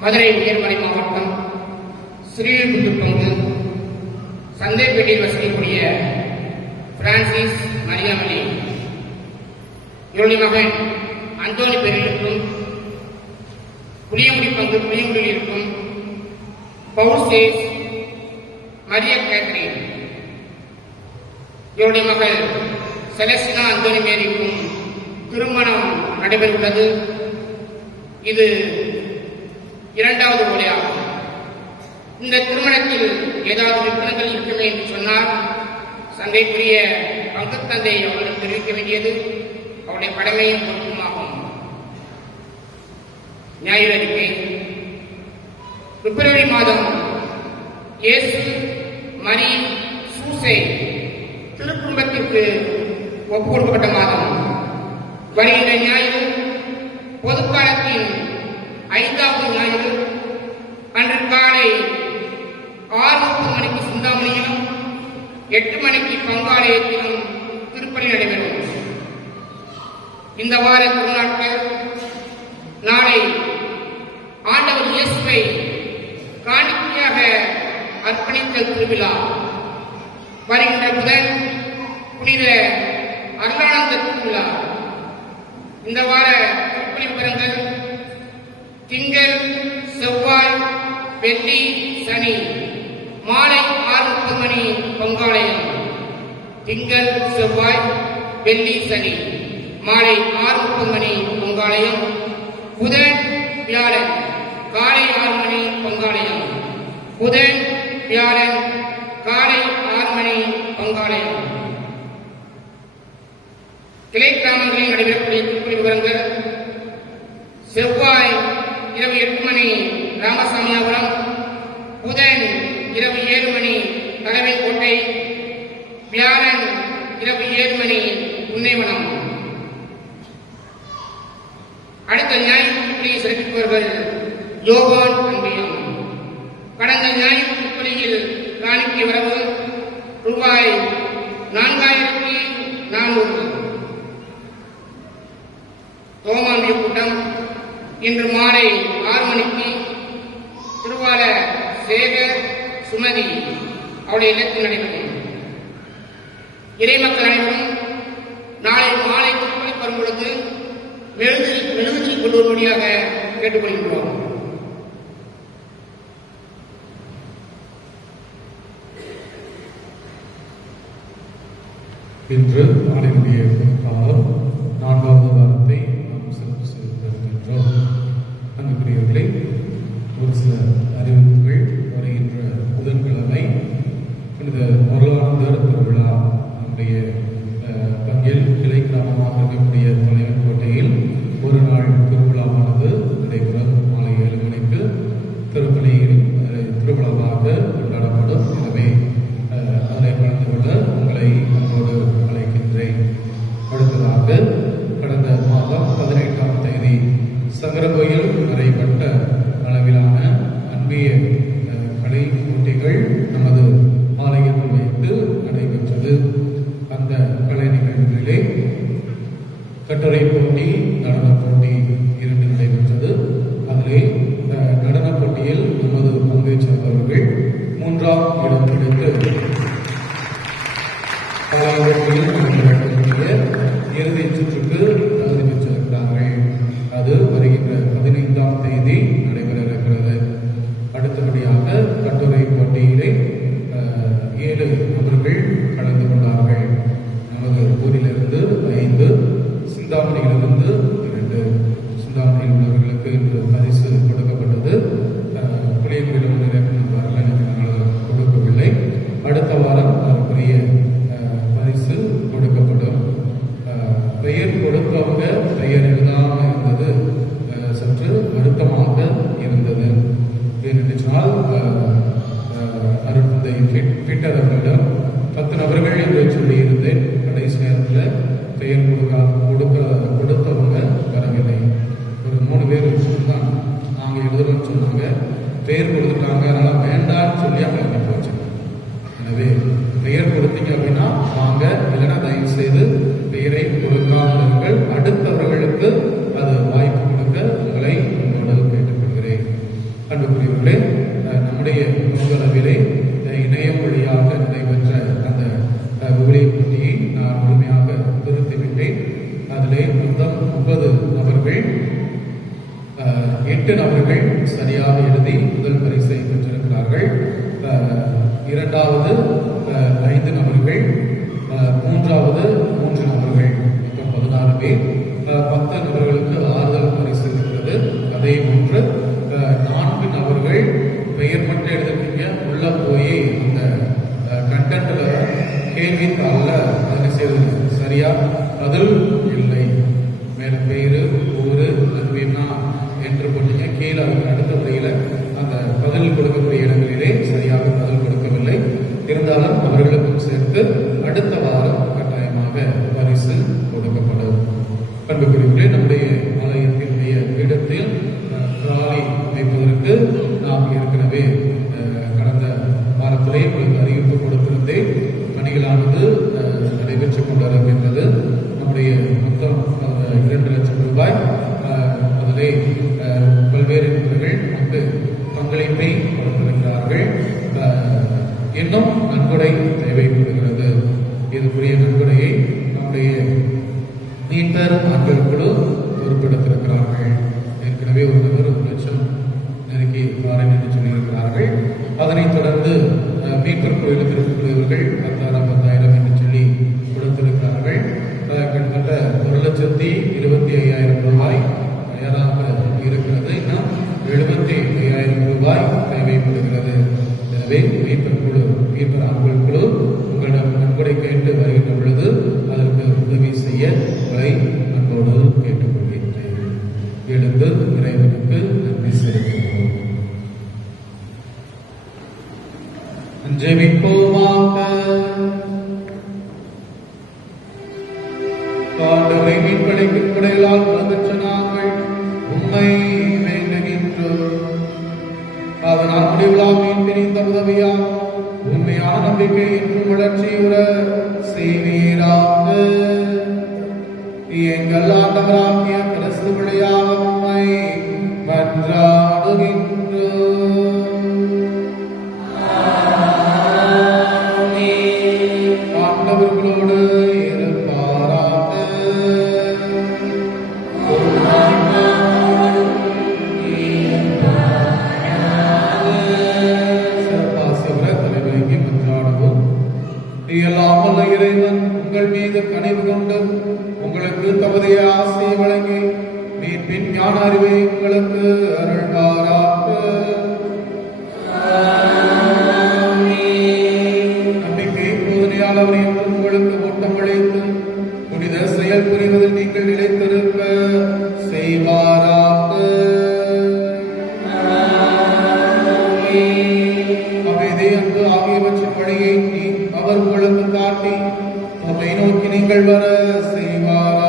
மதுரை உயர்மறை மாவட்டம் ஸ்ரீவில்லிபுத்தூர் பங்கு சந்தைப்பேட்டையில் வசிக்கக்கூடிய பிரான்சிஸ் மரியாமணி இவருடைய மகன் அந்தோனி பேரிலும் புளியங்குடி பங்கு புளியங்குடியில் இருக்கும் பவுல்சேஸ் மரிய கேத்ரின் இவருடைய மகள் செலஸ்டினா அந்தோனி மேரிக்கும் திருமணம் நடைபெறவுள்ளது. இது இரண்டாவது முறையாகும். இந்த திருமணத்தில் ஏதாவது விற்பனைகள் இருக்குமே என்று சொன்னால் சந்தைக்குரிய பங்கு தந்தை அவரிடம் தெரிவிக்க வேண்டியது அவருடைய கடமையும் பொறுப்புமாகும். ஞாயிறு அறிக்கை பிப்ரவரி மாதம் இயேசு மரி சூசை திருக்குடும்பத்திற்கு ஒப்புக் கொடுக்கப்பட்ட மாதம். வருகின்ற ஞாயிறு பொதுக்காலத்தின் 5வது ஞாயிறு அன்று காலை 6:30 மணிக்கு சிந்தாமணியிலும் 8 மணிக்கு பங்காலயத்திலும் திருப்பணி நடைபெறும். இந்த வார திருநாட்கள் நாளை ஆண்டவர் இயேசுவை காணிக்கையாக அர்ப்பணித்தல் திருவிழா, வருகின்ற புதன் புனித அருளானந்த திருவிழா. இந்த வார திருப்பணி விவரங்கள்: திங்கள், செவ்வாய், வெள்ளி, சனி மாலை 6:30 மணி பங்காலயம். திங்கள், செவ்வாய், வெள்ளி, சனி மாலை 6:30 மணி பங்காலயம். புதன், வியாழன் காலை 6 மணி பங்காலயம். புதன், வியாழன் காலை 6 மணி பங்காலயம். கிளை கிராமங்களில் நடைபெறக்கூடிய திருப்பணி விவரங்கள்: செவ்வாய் இரவு 8 மணி ராமசாமியாபுரம், புதன் இரவு 7 மணி தலைமைக்கோட்டை, வியாழன் இரவு 7 மணி புன்னைவனம். அடுத்த ஞாயிறு திருப்பலியை சிறப்பிப்பவர்கள் யோவான் அன்பியம். கடந்த ஞாயிறு திருப்பலியில் காணிக்கை வரவு ரூபாய் 4400. தோமாண்டிய கூட்டம் இன்று மாலை 6 மணிக்கு திருவால சேகர் சுமதி அவருடைய இல்லத்தில் நடைபெறும். இறைமக்கள் அனைவரும் நாளை மாலை திருப்பலி வரும் பொழுது மெழுகுதிரி கொண்டு வரும்படியாக கேட்டுக்கொள்கின்றோம். இன்று ஆணையுடைய காலம் 4வது வாரத்தை நாம் சிறப்பு செய்திருக்கின்றோம். அன்புக்குரியவர்களே, ஒரு சில அறிவிப்புகள். வருகின்ற புதன்கிழமை புனித அருளானந்தர் திருவிழா நம்முடைய பங்கில் கிளை கிராமமாக இருக்கக்கூடிய தலைவன் கோட்டையில் ஒரு நாள் திருவிழாவானது நடைபெறும். மாலை 7 மணிக்கு திருவிழாவாக கொண்டாடப்படும். எனவே அதனை கலந்து கொள்ள உங்களை அன்போடு அழைக்கின்றேன். அடுத்ததாக கடந்த மாதம் 18ஆம் தேதி சங்கரகோயில் நடைபெற்ற அளவிலான அன்பிய கலை போட்டிகள் நமது ஆலயத்தில் வைத்து நடைபெற்றது. அந்த கலை நிகழ்வுகளிலே கட்டுரை போட்டி, நடன போட்டி 2 நடைபெற்றது. அதிலே நடன போட்டியில் நமது பங்கை சேர்ந்தவர்கள் 3ஆம் இடம் பிடித்து இறுதி சுற்றுக்கு தகுதி பெற்றிருக்கிறார்கள். அது வருகின்ற 15ஆம் தேதி நடைபெற இருக்கிறது. அடுத்தபடியாக கட்டுரை போட்டியிலே 7 நபர்கள் கலந்து கொண்டார்கள். நமது ஊரிலிருந்து 5, சிந்தாமணியிலிருந்து 2. சிந்தாமணியில் உள்ளவர்களுக்கு இன்று பரிசு கொடுக்கப்பட்டது. புளியங்குடியில் உள்ளவர்கள் எனக்கு கொடுக்கவில்லை. அடுத்த வாரம் அதற்குரிய பரிசு கொடுக்கப்படும். பெயர் கொடுத்தவங்க பெயர் எழுதாமல் இருந்தது சற்று வருத்தமாக இருந்தது. ஏனென்றால் அருட்தந்தை பீட்டர் அவர்களிடம் 10 நபர்கள் என்று சொல்லியிருந்தேன். கடைசி நேரத்தில் பெயர் கொடுத்தவங்க வரவில்லை. ஒரு 3 பேர் தான் நாங்கள் எழுதுறோம்னு சொன்னாங்க. பெயர் கொடுத்துட்டாங்க, அதனால் வேண்டாம்னு சொல்லி அவங்க அனுப்பி வச்சாங்க. எனவே பெயர் கொடுத்தீங்க அப்படின்னா வாங்க, இல்லைன்னா தயவு செய்து பெயரை கொடுக்காதவர்கள் அடுத்தவர்களுக்கு அது வாய்ப்பு கொடுக்க உங்களை உங்களோடு கேட்டுக்கொள்கிறேன். அன்புக்குரியவர்களே, நம்முடைய பொங்கலவிலே இணையம் வழியாக நடைபெற்ற அந்த விவிலிய போட்டியை நான் முழுமையாக திருத்திவிட்டேன். அதிலே மொத்தம் 30 நபர்கள் 8 நபர்கள் சரியாக எழுதி முதல் பரிசை பெற்றிருக்கிறார்கள். 2வது 5 நபர்கள், 3வது 3 நபர்கள், மொத்தம் 14 பேர். 10 நபர்களுக்கு ஆறுதல் பரிசு இருக்கிறது. அதே போன்று 4 நபர்கள் பெயர் மட்டும் எழுதிருக்கீங்க, உள்ள போய் இந்த கண்டென்ட்ல கேள்வித்தாள்ல அதனை செய்வது சரியா பதில் இல்லை. மேல பெயரு ஊரு நன்மைனா என்று போட்டீங்க, கீழே அதுக்கு அடுத்த முறையில் அந்த பதில் கொடுக்கக்கூடிய இடங்களிலே சரியாக பதில் கொடுக்கவில்லை. இருந்தாலும் அவர்களுக்கும் சேர்த்து அடுத்த வாரம் கட்டாயமாக பரிசு கொடுக்கப்படும். அன்புக்குரியவர்களே, நம்முடைய ஆலயத்தினுடைய இடத்தில் ராலி அமைப்பதற்கு நாம் ஏற்கனவே கடந்த வாரத்திலே உங்களுக்கு மீட்பர் ஆண்கள் குழு பொறுப்பெடுத்திருக்கிறார்கள். ஏற்கனவே ஒரு நபர் 1 லட்சம் நெருக்கி வாரேன் என்று சொல்லியிருக்கிறார்கள். அதனைத் தொடர்ந்து மீட்பர் கோயில் திருக்குழுவர்கள் 10,000 என்று சொல்லி கொடுத்திருக்கிறார்கள். கிட்டத்தட்ட 1,25,500 ரூபாய் தயாராக இருக்கிறது. இன்னும் 75,000 ரூபாய் தேவைப்படுகிறது. எனவே மீட்பர் ஆண்கள் குழு உங்களிடம் நன்கொடை கேட்டு வருகின்ற பொழுது அதற்கு உதவி செய்ய உங்களை அன்போடு கேட்டுக்கொள்கின்றேன். எழுந்து இறைவனுக்கு நன்றி செலுத்துகிறோம். ஜெபிப்போமாக. ஆண்டவரை மீட்பளிக்கும் கொடைகளால் உலகற்ற நாங்கள் உம்மை வேண்டுகின்றோம். அதனால் முடிவிலா மீட்பின் இந்த உதவியால் உண்மையான நம்பிக்கை என்றும் வளர்ச்சியுற செய்வீராக. எங்கள் ஆண்டவராகிய கிறிஸ்து வழியாக உம்மை மன்றாடுகின்றோம். ஆண்டவர்களோடு இருப்பாராக. சிறப்பாசிவர தலைவலிக்கு மன்றாடுவோம். எல்லாம் வல்ல இறைவன் உங்கள் மீது கனிவு கொண்டு உங்களுக்கு தமது ஆசையை வழங்கி மீட்பின் ஞான அறிவை உங்களுக்கு அருள்வாராக. நம்பிக்கை போதனையால் அவர் என்றும் உங்களுக்கு ஓட்டம் அளித்து புனித செயல் புரிவதில் நீங்கள் நிலைத்திருக்க செய்வாராக. அமைதி, அன்பு ஆகியவற்றின் வழியை அவர் உங்களுக்கு காட்டி உம்மை நோக்கி நீங்கள் வர செய்வாராக.